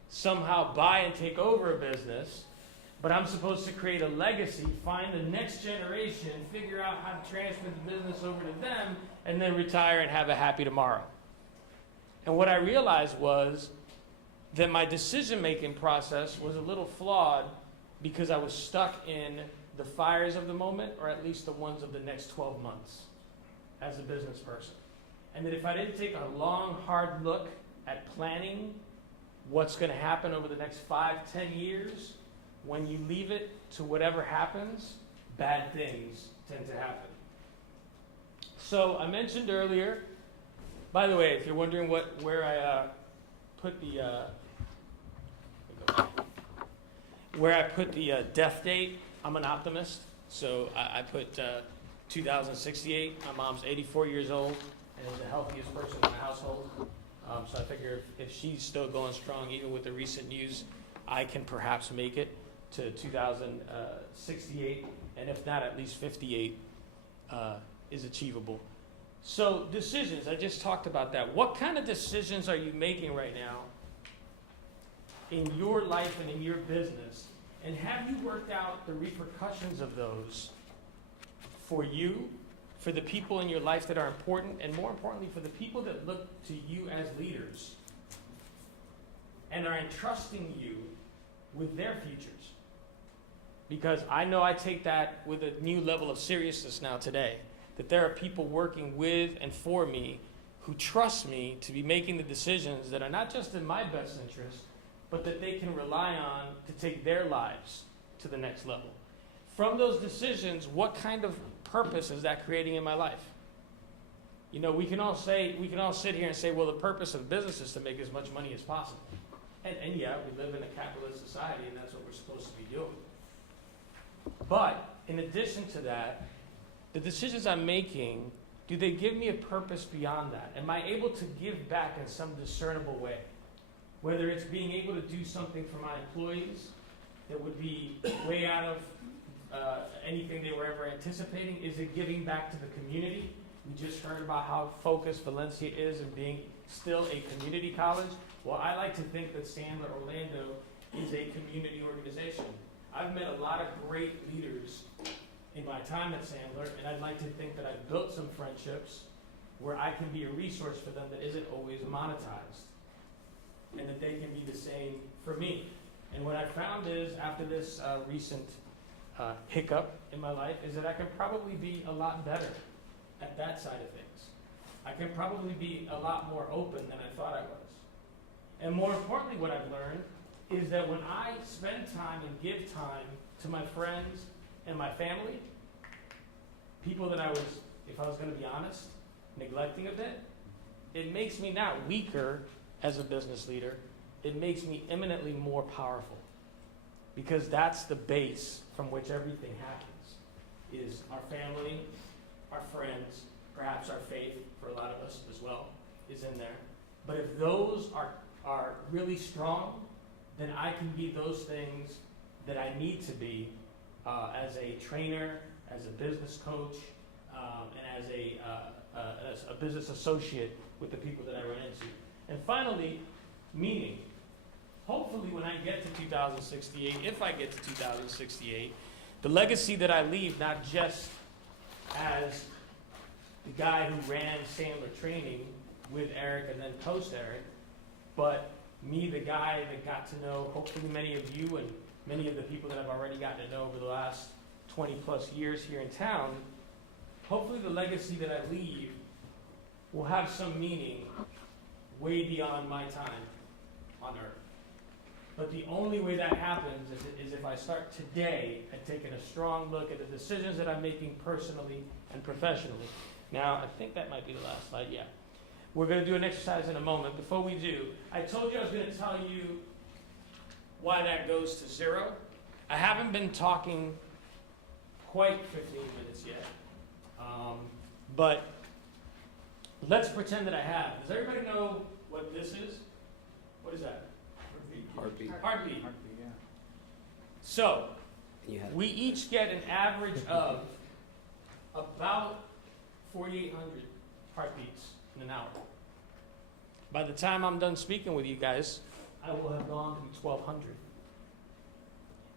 somehow buy and take over a business, but I'm supposed to create a legacy, find the next generation, figure out how to transfer the business over to them, and then retire and have a happy tomorrow. And what I realized was that my decision-making process was a little flawed because I was stuck in the fires of the moment, or at least the ones of the next 12 months as a business person. And that if I didn't take a long, hard look at planning what's going to happen over the next 5, 10 years, when you leave it to whatever happens, bad things tend to happen. So I mentioned earlier, by the way, if you're wondering where I put the, Where I put the death date, I'm an optimist, so I put 2068. My mom's 84 years old and is the healthiest person in my household. So I figure if she's still going strong, even with the recent news, I can perhaps make it to 2068, and if not, at least 58 is achievable. So decisions, I just talked about that. What kind of decisions are you making right now in your life and in your business? And have you worked out the repercussions of those for you, for the people in your life that are important, and more importantly, for the people that look to you as leaders and are entrusting you with their futures? Because I know I take that with a new level of seriousness now today, that there are people working with and for me who trust me to be making the decisions that are not just in my best interest, but that they can rely on to take their lives to the next level. From those decisions, what kind of purpose is that creating in my life? You know, we can all sit here and say, well, the purpose of business is to make as much money as possible. And yeah, we live in a capitalist society, and that's what we're supposed to be doing. But in addition to that, the decisions I'm making, do they give me a purpose beyond that? Am I able to give back in some discernible way? Whether it's being able to do something for my employees that would be way out of anything they were ever anticipating. Is it giving back to the community? We just heard about how focused Valencia is in being still a community college. Well, I like to think that Sandler Orlando is a community organization. I've met a lot of great leaders in my time at Sandler, and I'd like to think that I've built some friendships where I can be a resource for them that isn't always monetized, and that they can be the same for me. And what I found is, after this recent hiccup in my life, is that I can probably be a lot better at that side of things. I can probably be a lot more open than I thought I was. And more importantly, what I've learned is that when I spend time and give time to my friends and my family, people that I was, if I was going to be honest, neglecting a bit, it makes me not weaker as a business leader. It makes me eminently more powerful, because that's the base from which everything happens, is our family, our friends, perhaps our faith for a lot of us as well is in there. But if those are really strong, then I can be those things that I need to be as a trainer, as a business coach, and as a business associate with the people that I run into. And finally, meaning. Hopefully when I get to 2068, if I get to 2068, the legacy that I leave, not just as the guy who ran Sandler Training with Eric and then post Eric, but me, the guy that got to know hopefully many of you and many of the people that I've already gotten to know over the last 20 plus years here in town. Hopefully the legacy that I leave will have some meaning way beyond my time on earth. But the only way that happens is if I start today at taking a strong look at the decisions that I'm making personally and professionally. Now, I think that might be the last slide. Yeah. We're going to do an exercise in a moment. Before we do, I told you I was going to tell you why that goes to zero. I haven't been talking quite 15 minutes yet. But let's pretend that I have. Does everybody know what this is? What is that? Heartbeat. Heartbeat. Yeah. So, we each get an average of about 4,800 heartbeats in an hour. By the time I'm done speaking with you guys, I will have gone through 1,200.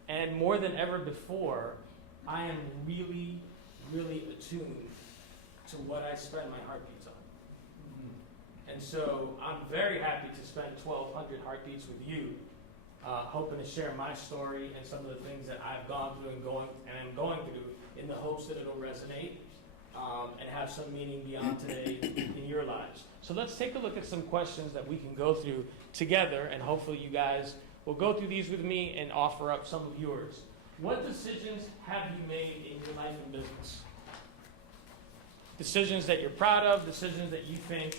And more than ever before, I am really, really attuned to what I spend my heartbeats on. And so I'm very happy to spend 1,200 heartbeats with you, hoping to share my story and some of the things that I've gone through and am going through in the hopes that it'll resonate and have some meaning beyond today in your lives. So let's take a look at some questions that we can go through together, and hopefully you guys will go through these with me and offer up some of yours. What decisions have you made in your life and business? Decisions that you're proud of, decisions that you think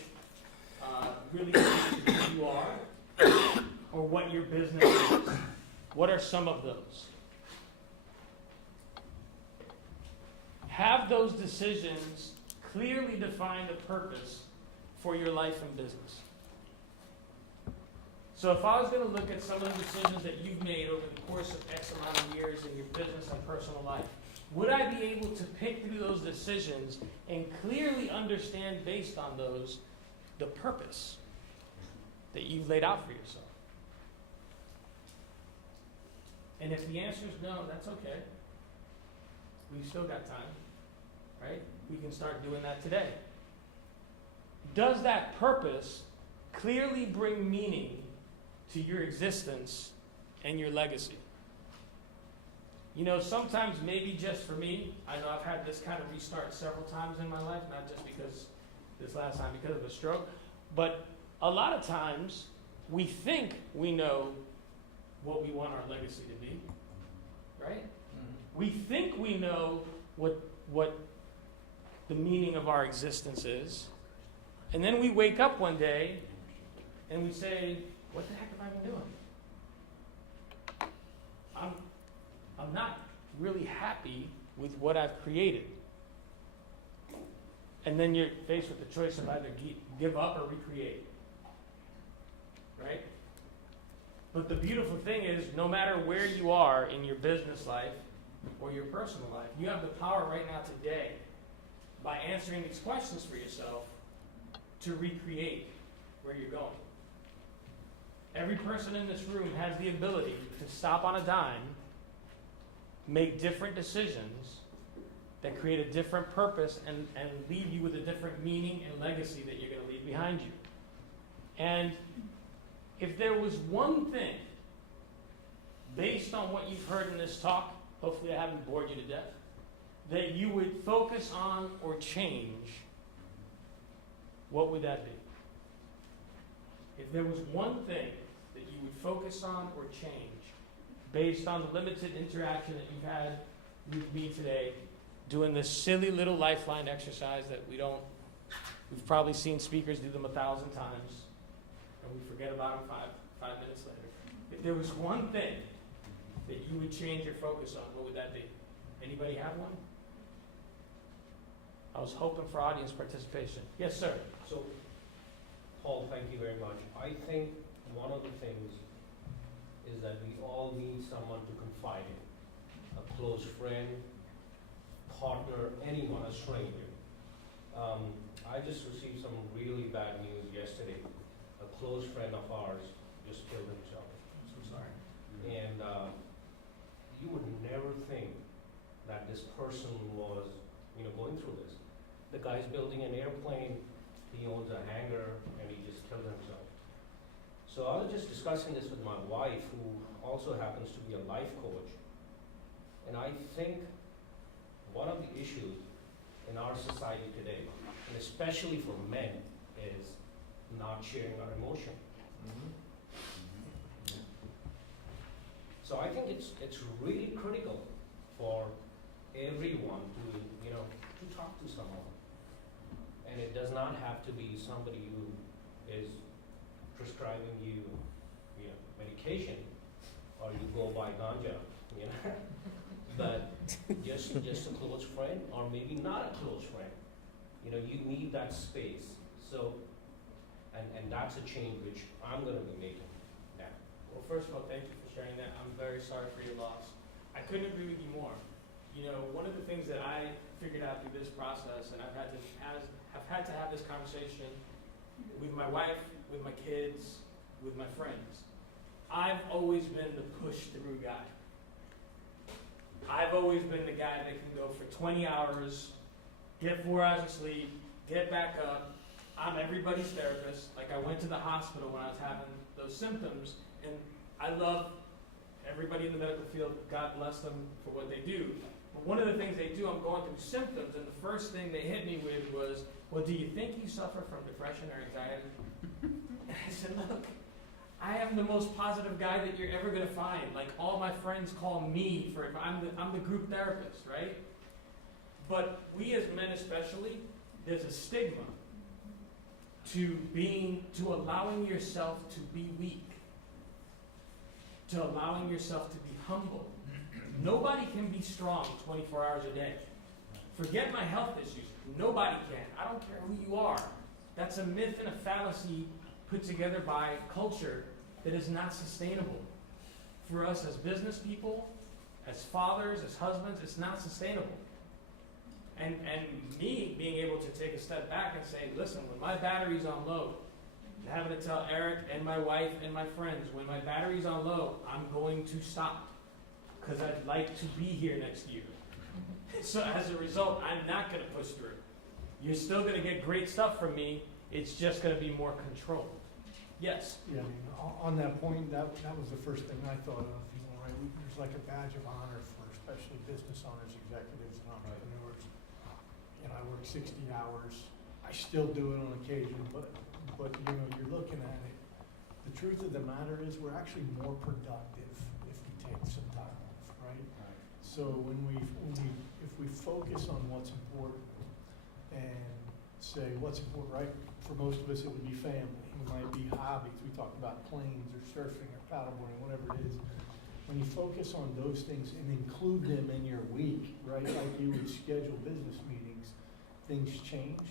really who you are, or what your business is. What are some of those? Have those decisions clearly define the purpose for your life and business. So if I was going to look at some of the decisions that you've made over the course of X amount of years in your business and personal life, would I be able to pick through those decisions and clearly understand, based on those, the purpose that you've laid out for yourself? And if the answer is no, that's okay. We've still got time, right? We can start doing that today. Does that purpose clearly bring meaning to your existence and your legacy? You know, sometimes, maybe just for me, I know I've had this kind of restart several times in my life, not just because this last time because of a stroke, but a lot of times we think we know what we want our legacy to be, right? Mm-hmm. We think we know what the meaning of our existence is, and then we wake up one day and we say, what the heck have I been doing? I'm not really happy with what I've created. And then you're faced with the choice of either give up or recreate. Right? But the beautiful thing is, no matter where you are in your business life or your personal life, you have the power right now today, by answering these questions for yourself, to recreate where you're going. Every person in this room has the ability to stop on a dime, make different decisions that create a different purpose and leave you with a different meaning and legacy that you're going to leave behind you. And if there was one thing, based on what you've heard in this talk, hopefully I haven't bored you to death, that you would focus on or change, what would that be? If there was one thing that you would focus on or change, based on the limited interaction that you've had with me today, doing this silly little lifeline exercise that we've probably seen speakers do them 1,000 times, and we forget about them five minutes later. If there was one thing that you would change your focus on, what would that be? Anybody have one? I was hoping for audience participation. Yes, sir. So, Paul, thank you very much. I think one of the things is that we all need someone to confide in, a close friend, partner, anyone, a stranger. I just received some really bad news yesterday. A close friend of ours just killed himself. I'm so sorry. And you would never think that this person was, going through this. The guy's building an airplane, he owns a hangar, and he just killed himself. So I was just discussing this with my wife, who also happens to be a life coach. And I think one of the issues in our society today, and especially for men, is not sharing our emotion. Mm-hmm. So I think it's really critical for everyone to talk to someone. And it does not have to be somebody who is prescribing you medication, or you go buy ganja, but just a close friend, or maybe not a close friend. You need that space. So, and that's a change which I'm going to be making now. Well, first of all, thank you for sharing that. I'm very sorry for your loss. I couldn't agree with you more. One of the things that I figured out through this process, and I've had to have this conversation with my wife, with my kids, with my friends. I've always been the push-through guy. I've always been the guy that can go for 20 hours, get 4 hours of sleep, get back up. I'm everybody's therapist. Like, I went to the hospital when I was having those symptoms, and I love everybody in the medical field. God bless them for what they do. But one of the things they do, I'm going through symptoms, and the first thing they hit me with was, well, do you think you suffer from depression or anxiety? And I said, look, I am the most positive guy that you're ever going to find. Like, all my friends call me for, I'm the group therapist, right? But we as men especially, there's a stigma to allowing yourself to be weak. to allowing yourself to be humble. Nobody can be strong 24 hours a day. Forget my health issues. Nobody can. I don't care who you are. That's a myth and a fallacy put together by culture that is not sustainable. For us as business people, as fathers, as husbands, it's not sustainable. And me being able to take a step back and say, listen, when my battery's on low, having to tell Eric and my wife and my friends, when my battery's on low, I'm going to stop because I'd like to be here next year. So as a result, I'm not going to push through. You're still going to get great stuff from me. It's just going to be more controlled. Yes? Yeah, I mean, on that point, that was the first thing I thought of, you know, right? There's like a badge of honor for especially business owners, executives, and entrepreneurs. You know, I work 60 hours. I still do it on occasion, but you know, you're looking at it. The truth of the matter is we're actually more productive if we take some time off, right? So if we focus on what's important and say what's important, right? For most of us, it would be family. It might be hobbies. We talk about planes or surfing or paddleboarding, whatever it is. When you focus on those things and include them in your week, right? Like you would schedule business meetings, things change.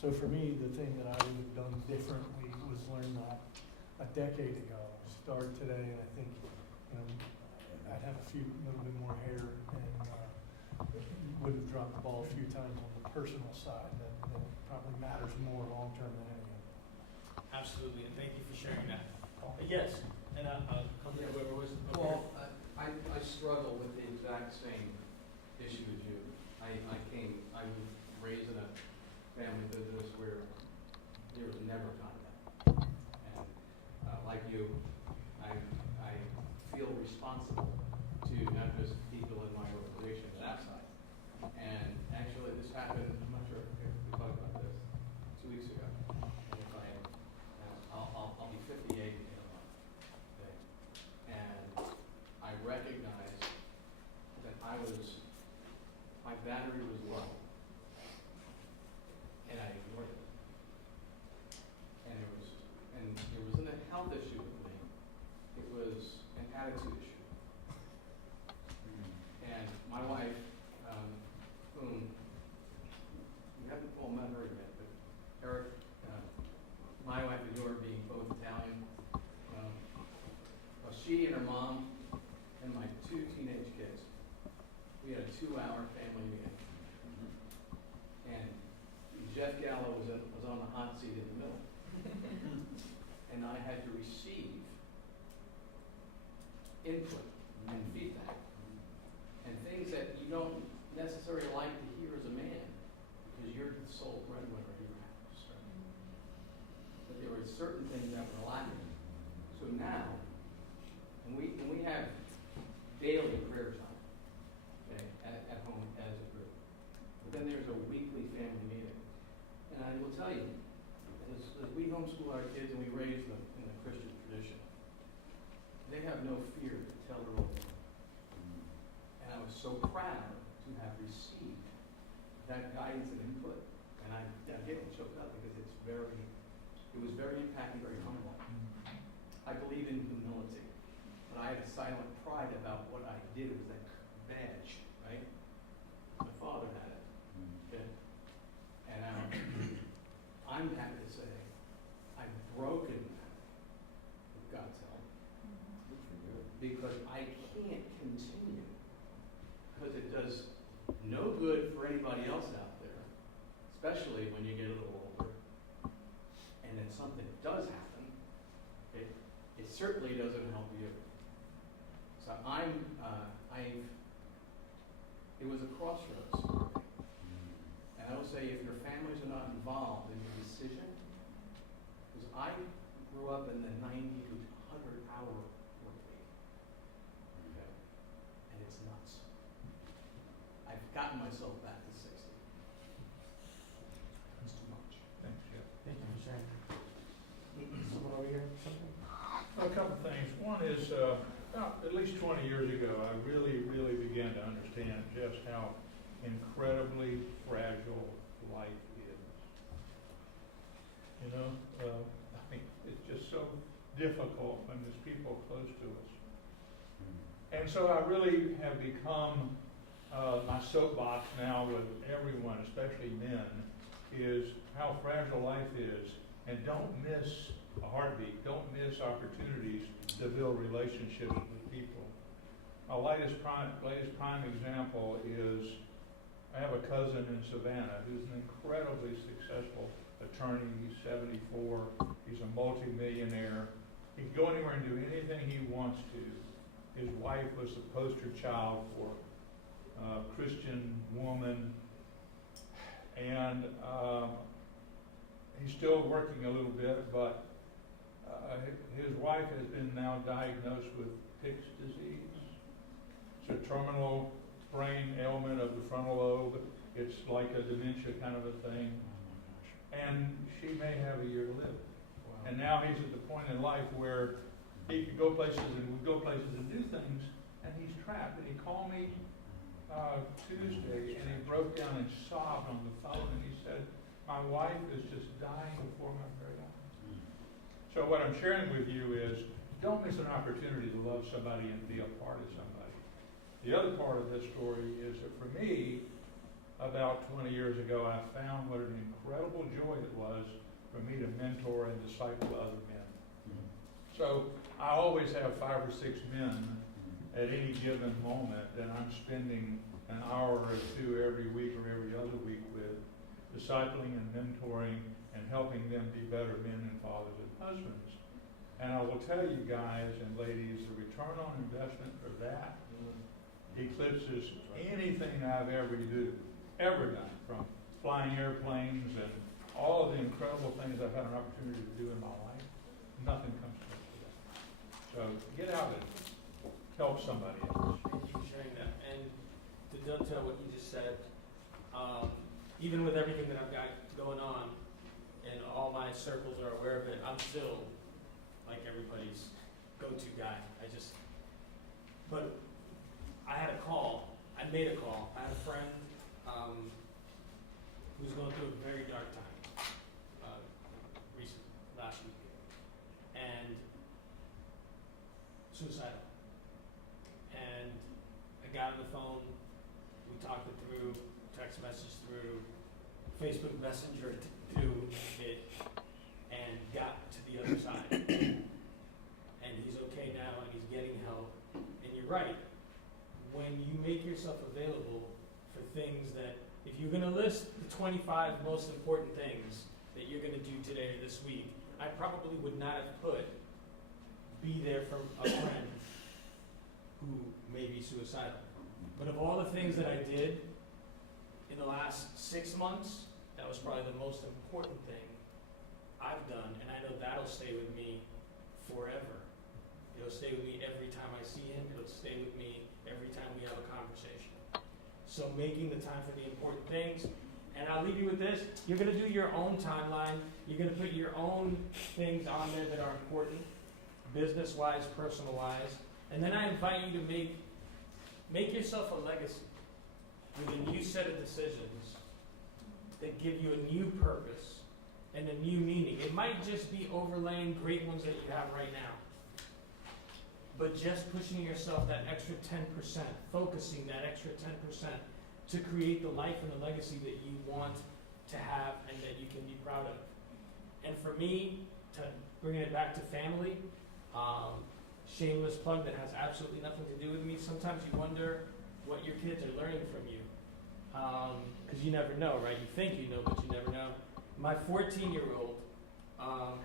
So for me, the thing that I would have done differently was learn that a decade ago. Start today, and I think, you know, I'd have a little bit more hair and would have dropped the ball a few times on the personal side that probably matters more long-term than anything. Absolutely, and thank you for sharing that. Yes, and I'll come to whoever was. Well, I struggle with the exact same issue as you. I was raised in a family business where there was never contact. And like you, I feel responsible to not just people in my organization, but outside. And actually, this happened, I'm not sure if we talked about this, 2 weeks ago. And if I'll be 58 in a month. Okay? And I recognized that my battery was low. And I ignored it. And it wasn't a health issue with me. It was an attitude issue. And my wife, whom you haven't met her yet, but Eric, my wife and yours being both Italian, well, she and her mom and my 2 teenage kids, we had a 2-hour family meeting. And Jeff Gallo was on the hot seat in the middle. And I had to receive input and feedback and things that you don't necessarily like to hear as a man because you're the sole breadwinner of your house. Right? But there were certain things that were lacking. So now, and we have daily prayer time, okay, at home as a group. But then there's a weekly family meeting. And I will tell you, as we homeschool our kids and we raise them in the Christian tradition, they have no fear to tell their own thing. And I was so proud to have received that guidance and input. And I get choked up because it was very impactful, very humble. I believe in humility, but I had a silent pride about what I did. It was that badge, right? My father had it. Okay? And I'm happy to say I've broken that with God's help because I can't continue because it does no good for anybody else out there, especially when you get a little older. And then something does happen, it certainly doesn't help you. So it was a crossroads. And I will say, if your families are not involved in your decision, because I grew up in the 90 to 100-hour work week, okay? And it's nuts. I've gotten myself back to 60. It's too much. Thanks, Jeff. Thank you for sharing. Someone over here? Something? A couple things. One is, about at least 20 years ago, I really, really began to understand just how incredibly fragile life is. You know, I mean, it's just so difficult when there's people close to us And so I really have become, my soapbox now with everyone, especially men, is how fragile life is. And don't miss a heartbeat. Don't miss opportunities to build relationships with people. My latest prime example is I have a cousin in Savannah who's an incredibly successful attorney. He's 74. He's a multimillionaire. He can go anywhere and do anything he wants to. His wife was the poster child for a Christian woman. And he's still working a little bit, but his wife has been now diagnosed with Pick's disease. It's a terminal brain ailment of the frontal lobe. It's like a dementia kind of a thing. And she may have a year to live. Wow. And now he's at the point in life where he could go places and would go places and do things, and he's trapped. And he called me Tuesday, and he broke down and sobbed on the phone, and he said, my wife is just dying before my very eyes. So what I'm sharing with you is, don't miss an opportunity to love somebody and be a part of somebody. The other part of this story is that for me, about 20 years ago, I found what an incredible joy it was for me to mentor and disciple other men. So I always have 5 or 6 men at any given moment that I'm spending an hour or 2 every week or every other week with, discipling and mentoring and helping them be better men and fathers and husbands. And I will tell you guys and ladies, the return on investment for that eclipses anything I've ever done, from flying airplanes and all of the incredible things I've had an opportunity to do in my life. Nothing comes close to that. So get out and help somebody else. Thank you for sharing that. And to dovetail what you just said, even with everything that I've got going on, and all my circles are aware of it, I'm still like everybody's go-to guy. But I had a call. I made a call. I had a friend who's going through a very dark time last week, and suicidal. And I got on the phone. We talked it through, text message through, Facebook Messenger through it, and got to the other side. And he's okay now, and he's getting help. And you're right. When you make yourself available for things that, if you're going to list the 25 most important things that you're going to do today or this week, I probably would not have put be there for a friend who may be suicidal. But of all the things that I did in the last 6 months, that was probably the most important thing I've done, and I know that'll stay with me forever. It'll stay with me every time I see him. It'll stay with me every time we have a conversation. So making the time for the important things. And I'll leave you with this. You're going to do your own timeline. You're going to put your own things on there that are important, business-wise, personal-wise. And then I invite you to make yourself a legacy with a new set of decisions that give you a new purpose and a new meaning. It might just be overlaying great ones that you have right now. But just pushing yourself that extra 10%, focusing that extra 10% to create the life and the legacy that you want to have and that you can be proud of. And for me, to bring it back to family, shameless plug that has absolutely nothing to do with me. Sometimes you wonder what your kids are learning from you. Because you never know, right? You think you know, but you never know. My 14-year-old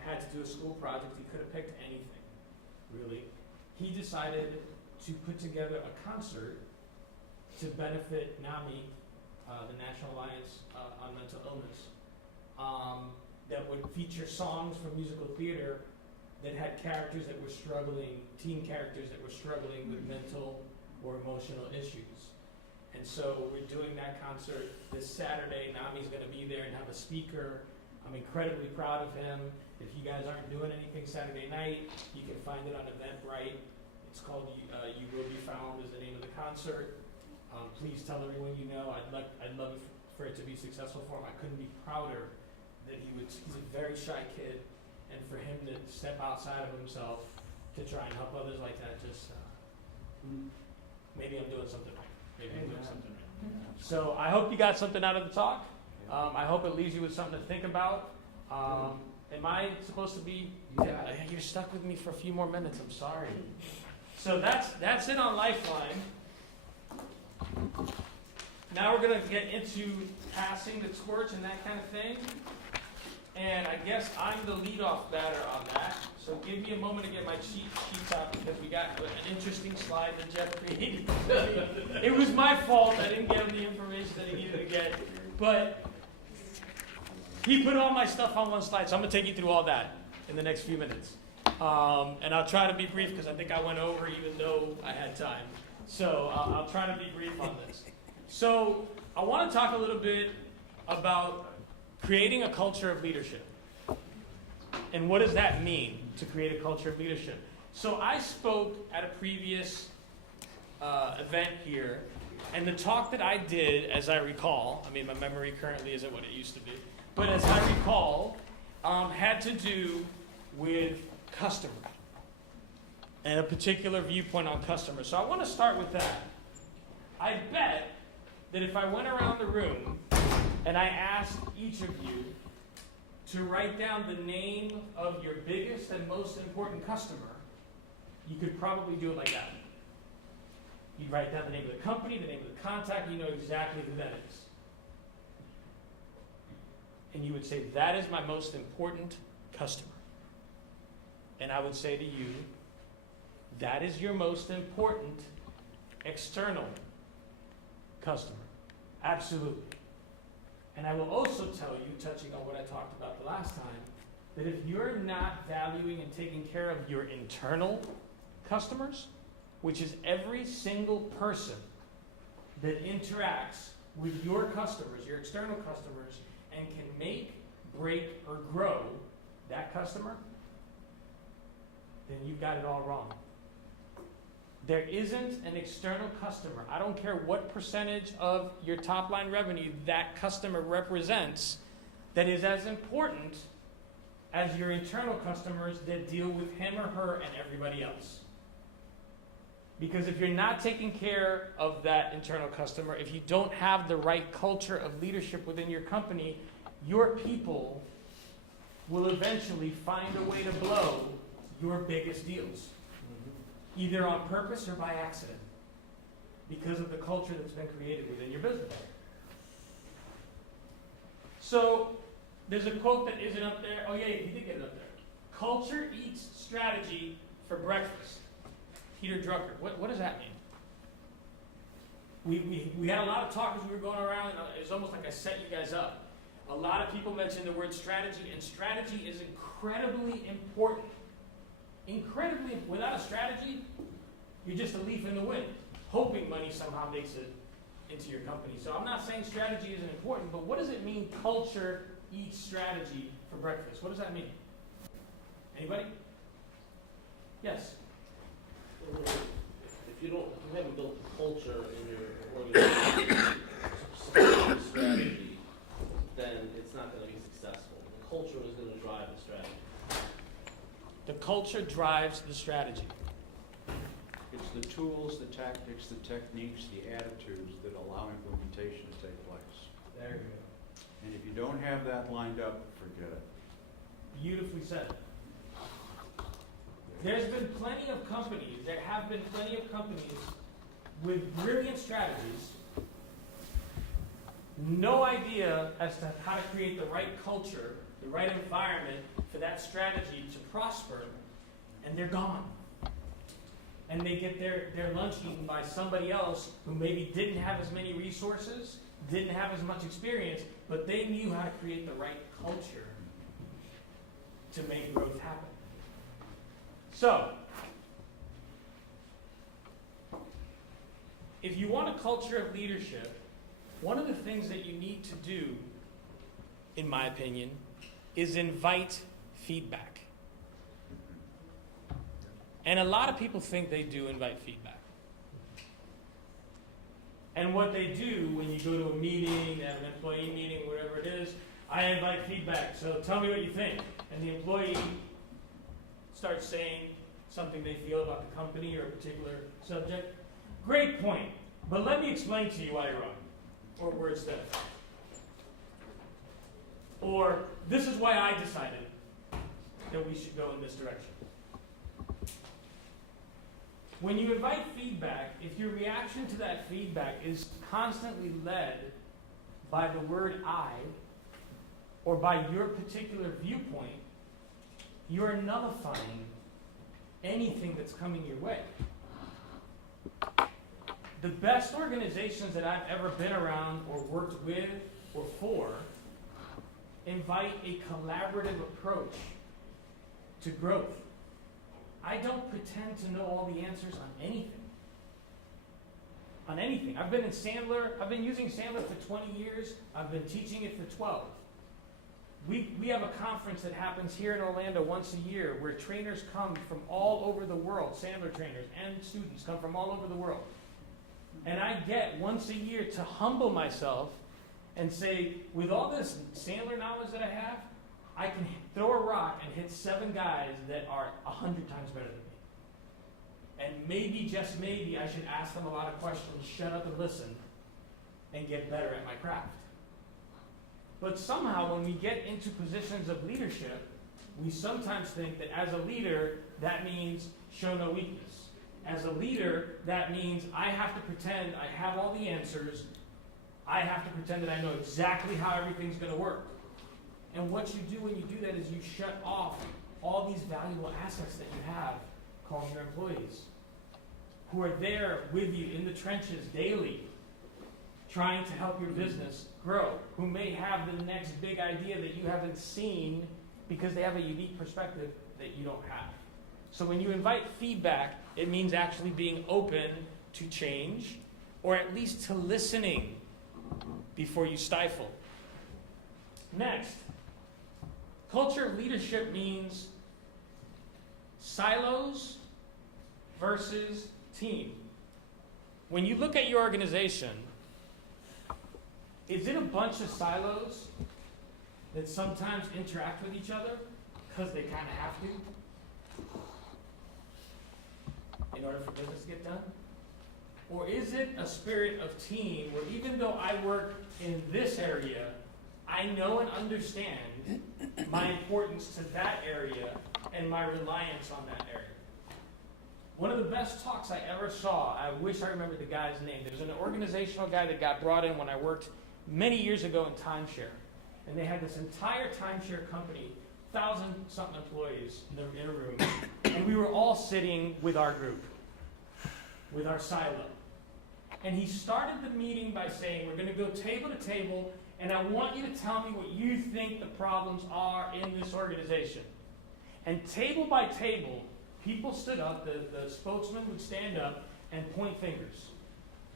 had to do a school project. He could have picked anything, really. He decided to put together a concert to benefit NAMI, the National Alliance on Mental Illness, that would feature songs from musical theater that had characters that were struggling, teen characters that were struggling with mental or emotional issues. And so we're doing that concert this Saturday. Nami's going to be there and have a speaker. I'm incredibly proud of him. If you guys aren't doing anything Saturday night, you can find it on Eventbrite. It's called You Will Be Found is the name of the concert. Please tell everyone you know. I'd love for it to be successful for him. I couldn't be prouder that he's a very shy kid, and for him to step outside of himself to try and help others like that, just maybe I'm doing something right. Maybe I'm doing something right. So I hope you got something out of the talk. I hope it leaves you with something to think about. Am I supposed to be? You're stuck with me for a few more minutes. I'm sorry. So that's it on Lifeline. Now we're going to get into passing the torch and that kind of thing. And I guess I'm the leadoff batter on that. So give me a moment to get my sheets out because we got an interesting slide that Jeff created. It was my fault. I didn't get him the information that he needed to get. But he put all my stuff on one slide, so I'm going to take you through all that in the next few minutes. And I'll try to be brief because I think I went over even though I had time. So I'll try to be brief on this. So I want to talk a little bit about creating a culture of leadership. And what does that mean to create a culture of leadership? So I spoke at a previous event here, and the talk that I did, as I recall, I mean, my memory currently isn't what it used to be, but as I recall, had to do with customers and a particular viewpoint on customers. So I want to start with that. I bet that if I went around the room and I asked each of you to write down the name of your biggest and most important customer, you could probably do it like that. You'd write down the name of the company, the name of the contact, you know exactly who that is. And you would say, that is my most important customer. And I would say to you, that is your most important external customer. Absolutely. And I will also tell you, touching on what I talked about the last time, that if you're not valuing and taking care of your internal customers, which is every single person that interacts with your customers, your external customers, and can make, break, or grow that customer, then you've got it all wrong. There isn't an external customer. I don't care what percentage of your top line revenue that customer represents that is as important as your internal customers that deal with him or her and everybody else. Because if you're not taking care of that internal customer, if you don't have the right culture of leadership within your company, your people will eventually find a way to blow your biggest deals. Either on purpose or by accident, because of the culture that's been created within your business. So, there's a quote that isn't up there. Oh yeah, he did get it up there. Culture eats strategy for breakfast. Peter Drucker. What does that mean? We had a lot of talk as we were going around, and it's almost like I set you guys up. A lot of people mentioned the word strategy, and strategy is incredibly important. Incredibly, without a strategy, you're just a leaf in the wind, hoping money somehow makes it into your company. So I'm not saying strategy isn't important, but what does it mean culture eats strategy for breakfast? What does that mean? Anybody? Yes? If you haven't built a culture in your organization, strategy, then it's not going to be successful. The culture is going to drive the strategy. The culture drives the strategy. It's the tools, the tactics, the techniques, the attitudes that allow implementation to take place. There you go. And if you don't have that lined up, forget it. Beautifully said. There have been plenty of companies with brilliant strategies, no idea as to how to create the right culture, the right environment for that strategy to prosper, and they're gone. And they get their lunch eaten by somebody else who maybe didn't have as many resources, didn't have as much experience, but they knew how to create the right culture to make growth happen. So, if you want a culture of leadership, one of the things that you need to do, in my opinion, is invite feedback. And a lot of people think they do invite feedback. And what they do when you go to a meeting, an employee meeting, whatever it is, I invite feedback, so tell me what you think. And the employee starts saying, something they feel about the company or a particular subject. Great point, but let me explain to you why you're wrong, or words that. Or, this is why I decided that we should go in this direction. When you invite feedback, if your reaction to that feedback is constantly led by the word I, or by your particular viewpoint, you're nullifying anything that's coming your way. The best organizations that I've ever been around or worked with or for invite a collaborative approach to growth. I don't pretend to know all the answers on anything. On anything. I've been in Sandler, I've been using Sandler for 20 years, I've been teaching it for 12. We have a conference that happens here in Orlando once a year where trainers come from all over the world, Sandler trainers and students come from all over the world. And I get once a year to humble myself and say, with all this Sandler knowledge that I have, I can throw a rock and hit 7 guys that are 100 times better than me. And maybe, just maybe, I should ask them a lot of questions, shut up and listen, and get better at my craft. But somehow when we get into positions of leadership, we sometimes think that as a leader, that means show no weakness. As a leader, that means I have to pretend I have all the answers. I have to pretend that I know exactly how everything's going to work. And what you do when you do that is you shut off all these valuable assets that you have, called your employees, who are there with you in the trenches daily, trying to help your business grow, who may have the next big idea that you haven't seen because they have a unique perspective that you don't have. So when you invite feedback, it means actually being open to change, or at least to listening before you stifle. Next, culture of leadership means silos versus team. When you look at your organization, is it a bunch of silos that sometimes interact with each other because they kind of have to in order for business to get done? Or is it a spirit of team where even though I work in this area, I know and understand my importance to that area and my reliance on that area? One of the best talks I ever saw, I wish I remembered the guy's name. There was an organizational guy that got brought in when I worked many years ago in timeshare. And they had this entire timeshare company, 1,000-something employees in a room. And we were all sitting with our group, with our silo. And he started the meeting by saying, we're going to go table to table, and I want you to tell me what you think the problems are in this organization. And table by table, people stood up, the spokesman would stand up and point fingers.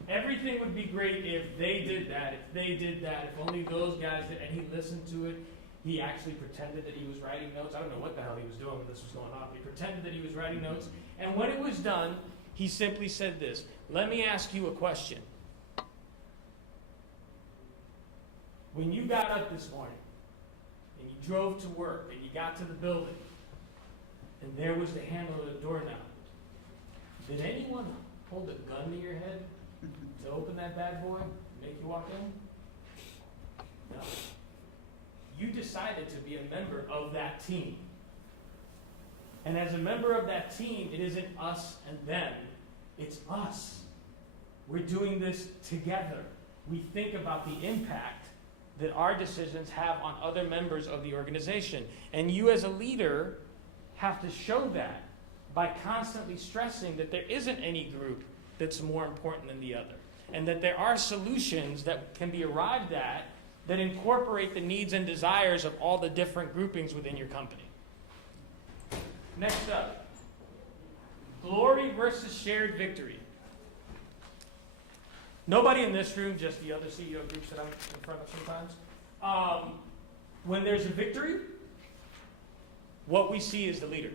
Everything would be great if they did that, if only those guys did, and he listened to it. He actually pretended that he was writing notes. I don't know what the hell he was doing when this was going on. He pretended that he was writing notes. And when it was done, he simply said this: let me ask you a question. When you got up this morning, and you drove to work, and you got to the building, and there was the handle of the doorknob, did anyone hold a gun to your head to open that bad boy and make you walk in? No. You decided to be a member of that team. And as a member of that team, it isn't us and them, it's us. We're doing this together. We think about the impact that our decisions have on other members of the organization. And you as a leader have to show that by constantly stressing that there isn't any group that's more important than the other. And that there are solutions that can be arrived at that incorporate the needs and desires of all the different groupings within your company. Next up, glory versus shared victory. Nobody in this room, just the other CEO groups that I'm in front of sometimes. When there's a victory, what we see is the leader.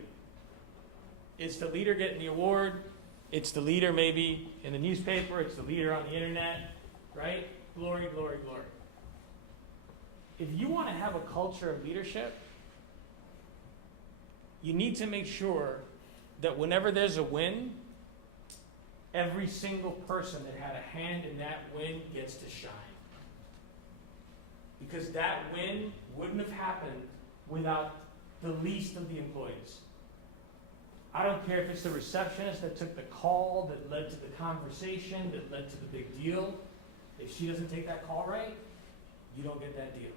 It's the leader getting the award. It's the leader maybe in the newspaper. It's the leader on the internet, right? Glory, glory, glory. If you want to have a culture of leadership, you need to make sure that whenever there's a win, every single person that had a hand in that win gets to shine. Because that win wouldn't have happened without the least of the employees. I don't care if it's the receptionist that took the call that led to the conversation, that led to the big deal. If she doesn't take that call right, you don't get that deal.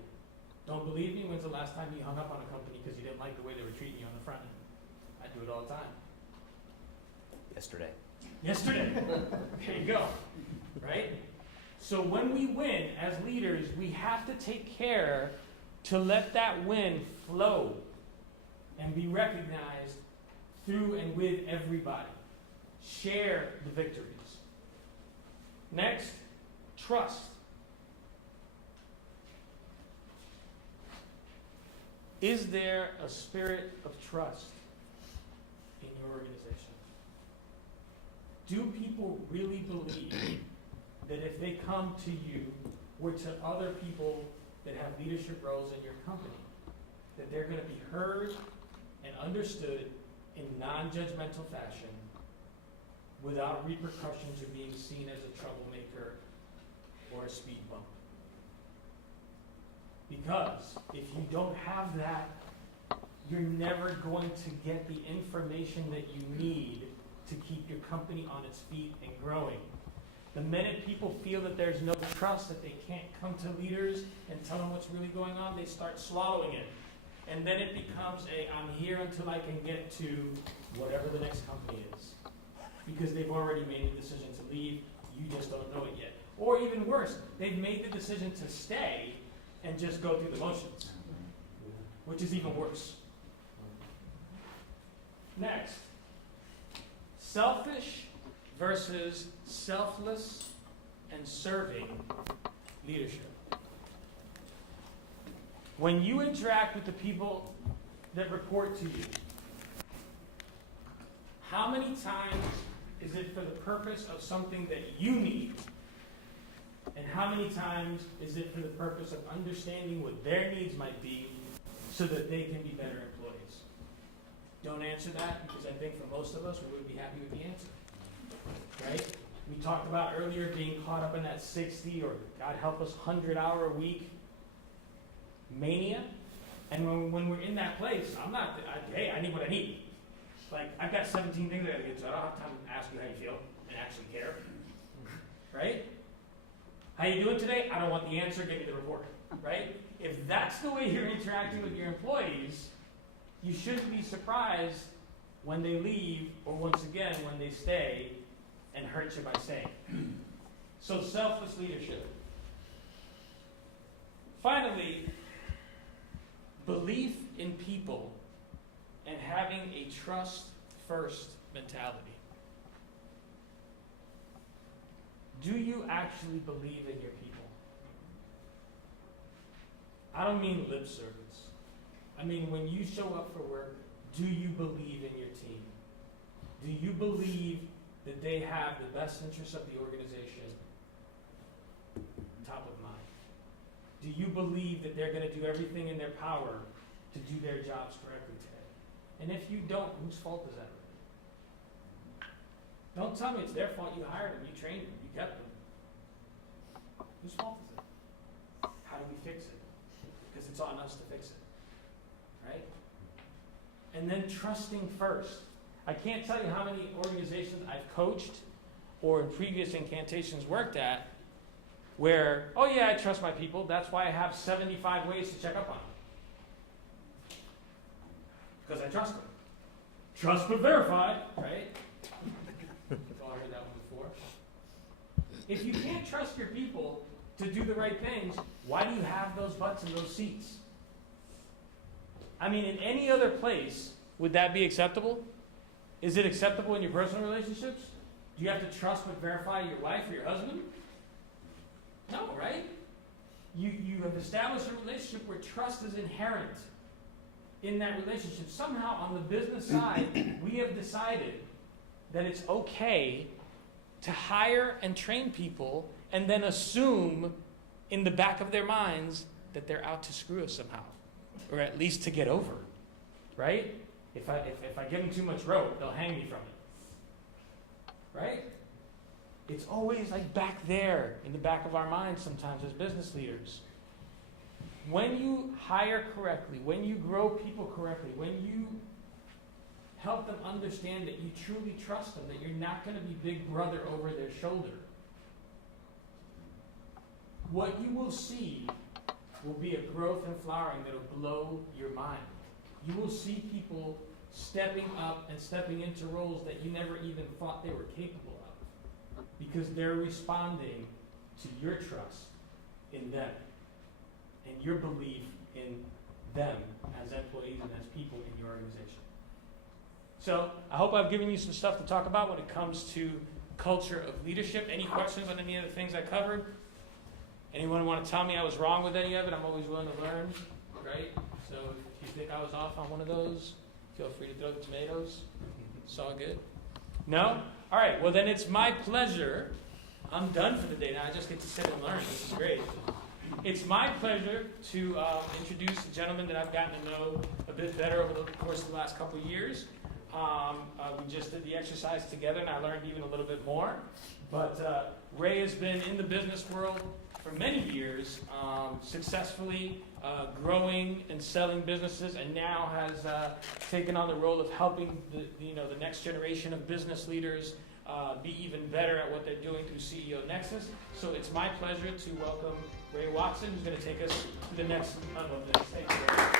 Don't believe me? When's the last time you hung up on a company because you didn't like the way they were treating you on the front end? I do it all the time. Yesterday. Yesterday. There you go. Right? So when we win as leaders, we have to take care to let that win flow and be recognized through and with everybody. Share the victories. Next, trust. Is there a spirit of trust in your organization? Do people really believe that if they come to you or to other people that have leadership roles in your company, that they're going to be heard and understood in non-judgmental fashion without repercussions of being seen as a troublemaker or a speed bump? Because if you don't have that, you're never going to get the information that you need to keep your company on its feet and growing. The minute people feel that there's no trust, that they can't come to leaders and tell them what's really going on, they start swallowing it. And then it becomes I'm here until I can get to whatever the next company is. Because they've already made the decision to leave, you just don't know it yet. Or even worse, they've made the decision to stay and just go through the motions, which is even worse. Next, selfish versus selfless and serving leadership. When you interact with the people that report to you, how many times is it for the purpose of something that you need? And how many times is it for the purpose of understanding what their needs might be so that they can be better employees? Don't answer that, because I think for most of us, we would be happy with the answer. Right? We talked about earlier being caught up in that 60 or, God help us, 100-hour-a-week mania. And when we're in that place, hey, I need what I need. Like, I've got 17 things I gotta get to. I don't have time to ask you how you feel and actually care. Right? How you doing today? I don't want the answer, give me the report. Right? If that's the way you're interacting with your employees, you shouldn't be surprised when they leave, or once again, when they stay and hurt you by staying. So selfless leadership. Finally, belief in people and having a trust-first mentality. Do you actually believe in your people? I don't mean lip service. I mean, when you show up for work, do you believe in your team? Do you believe that they have the best interests of the organization top of mind? Do you believe that they're going to do everything in their power to do their jobs correctly today? And if you don't, whose fault is that? Don't tell me it's their fault. You hired them, you trained them, you kept them. Whose fault is it? How do we fix it? Because it's on us to fix it. Right? And then trusting first. I can't tell you how many organizations I've coached or in previous incantations worked at where, oh yeah, I trust my people. That's why I have 75 ways to check up on them. Because I trust them. Trust but verify, right? We've all heard that one before. If you can't trust your people to do the right things, why do you have those butts in those seats? I mean, in any other place, would that be acceptable? Is it acceptable in your personal relationships? Do you have to trust but verify your wife or your husband? No, right? You have established a relationship where trust is inherent in that relationship. Somehow on the business side, we have decided that it's okay to hire and train people and then assume in the back of their minds that they're out to screw us somehow, or at least to get over, right? If I give them too much rope, they'll hang me from it. Right? It's always like back there in the back of our minds sometimes as business leaders. When you hire correctly, when you grow people correctly, when you help them understand that you truly trust them, that you're not going to be big brother over their shoulder, what you will see will be a growth and flowering that will blow your mind. You will see people stepping up and stepping into roles that you never even thought they were capable of, because they're responding to your trust in them and your belief in them as employees and as people in your organization. So I hope I've given you some stuff to talk about when it comes to culture of leadership. Any questions on any of the things I covered? Anyone want to tell me I was wrong with any of it? I'm always willing to learn, right? So if you think I was off on one of those, feel free to throw the tomatoes. It's all good. No? All right, well then it's my pleasure. I'm done for the day now. I just get to sit and learn. This is great. It's my pleasure to introduce a gentleman that I've gotten to know a bit better over the course of the last couple of years. We just did the exercise together, and I learned even a little bit more. But Ray has been in the business world for many years, successfully growing and selling businesses, and now has taken on the role of helping the next generation of business leaders be even better at what they're doing through CEO Nexus. So it's my pleasure to welcome Ray Watson, who's going to take us to the next level of this. Thank you, Ray.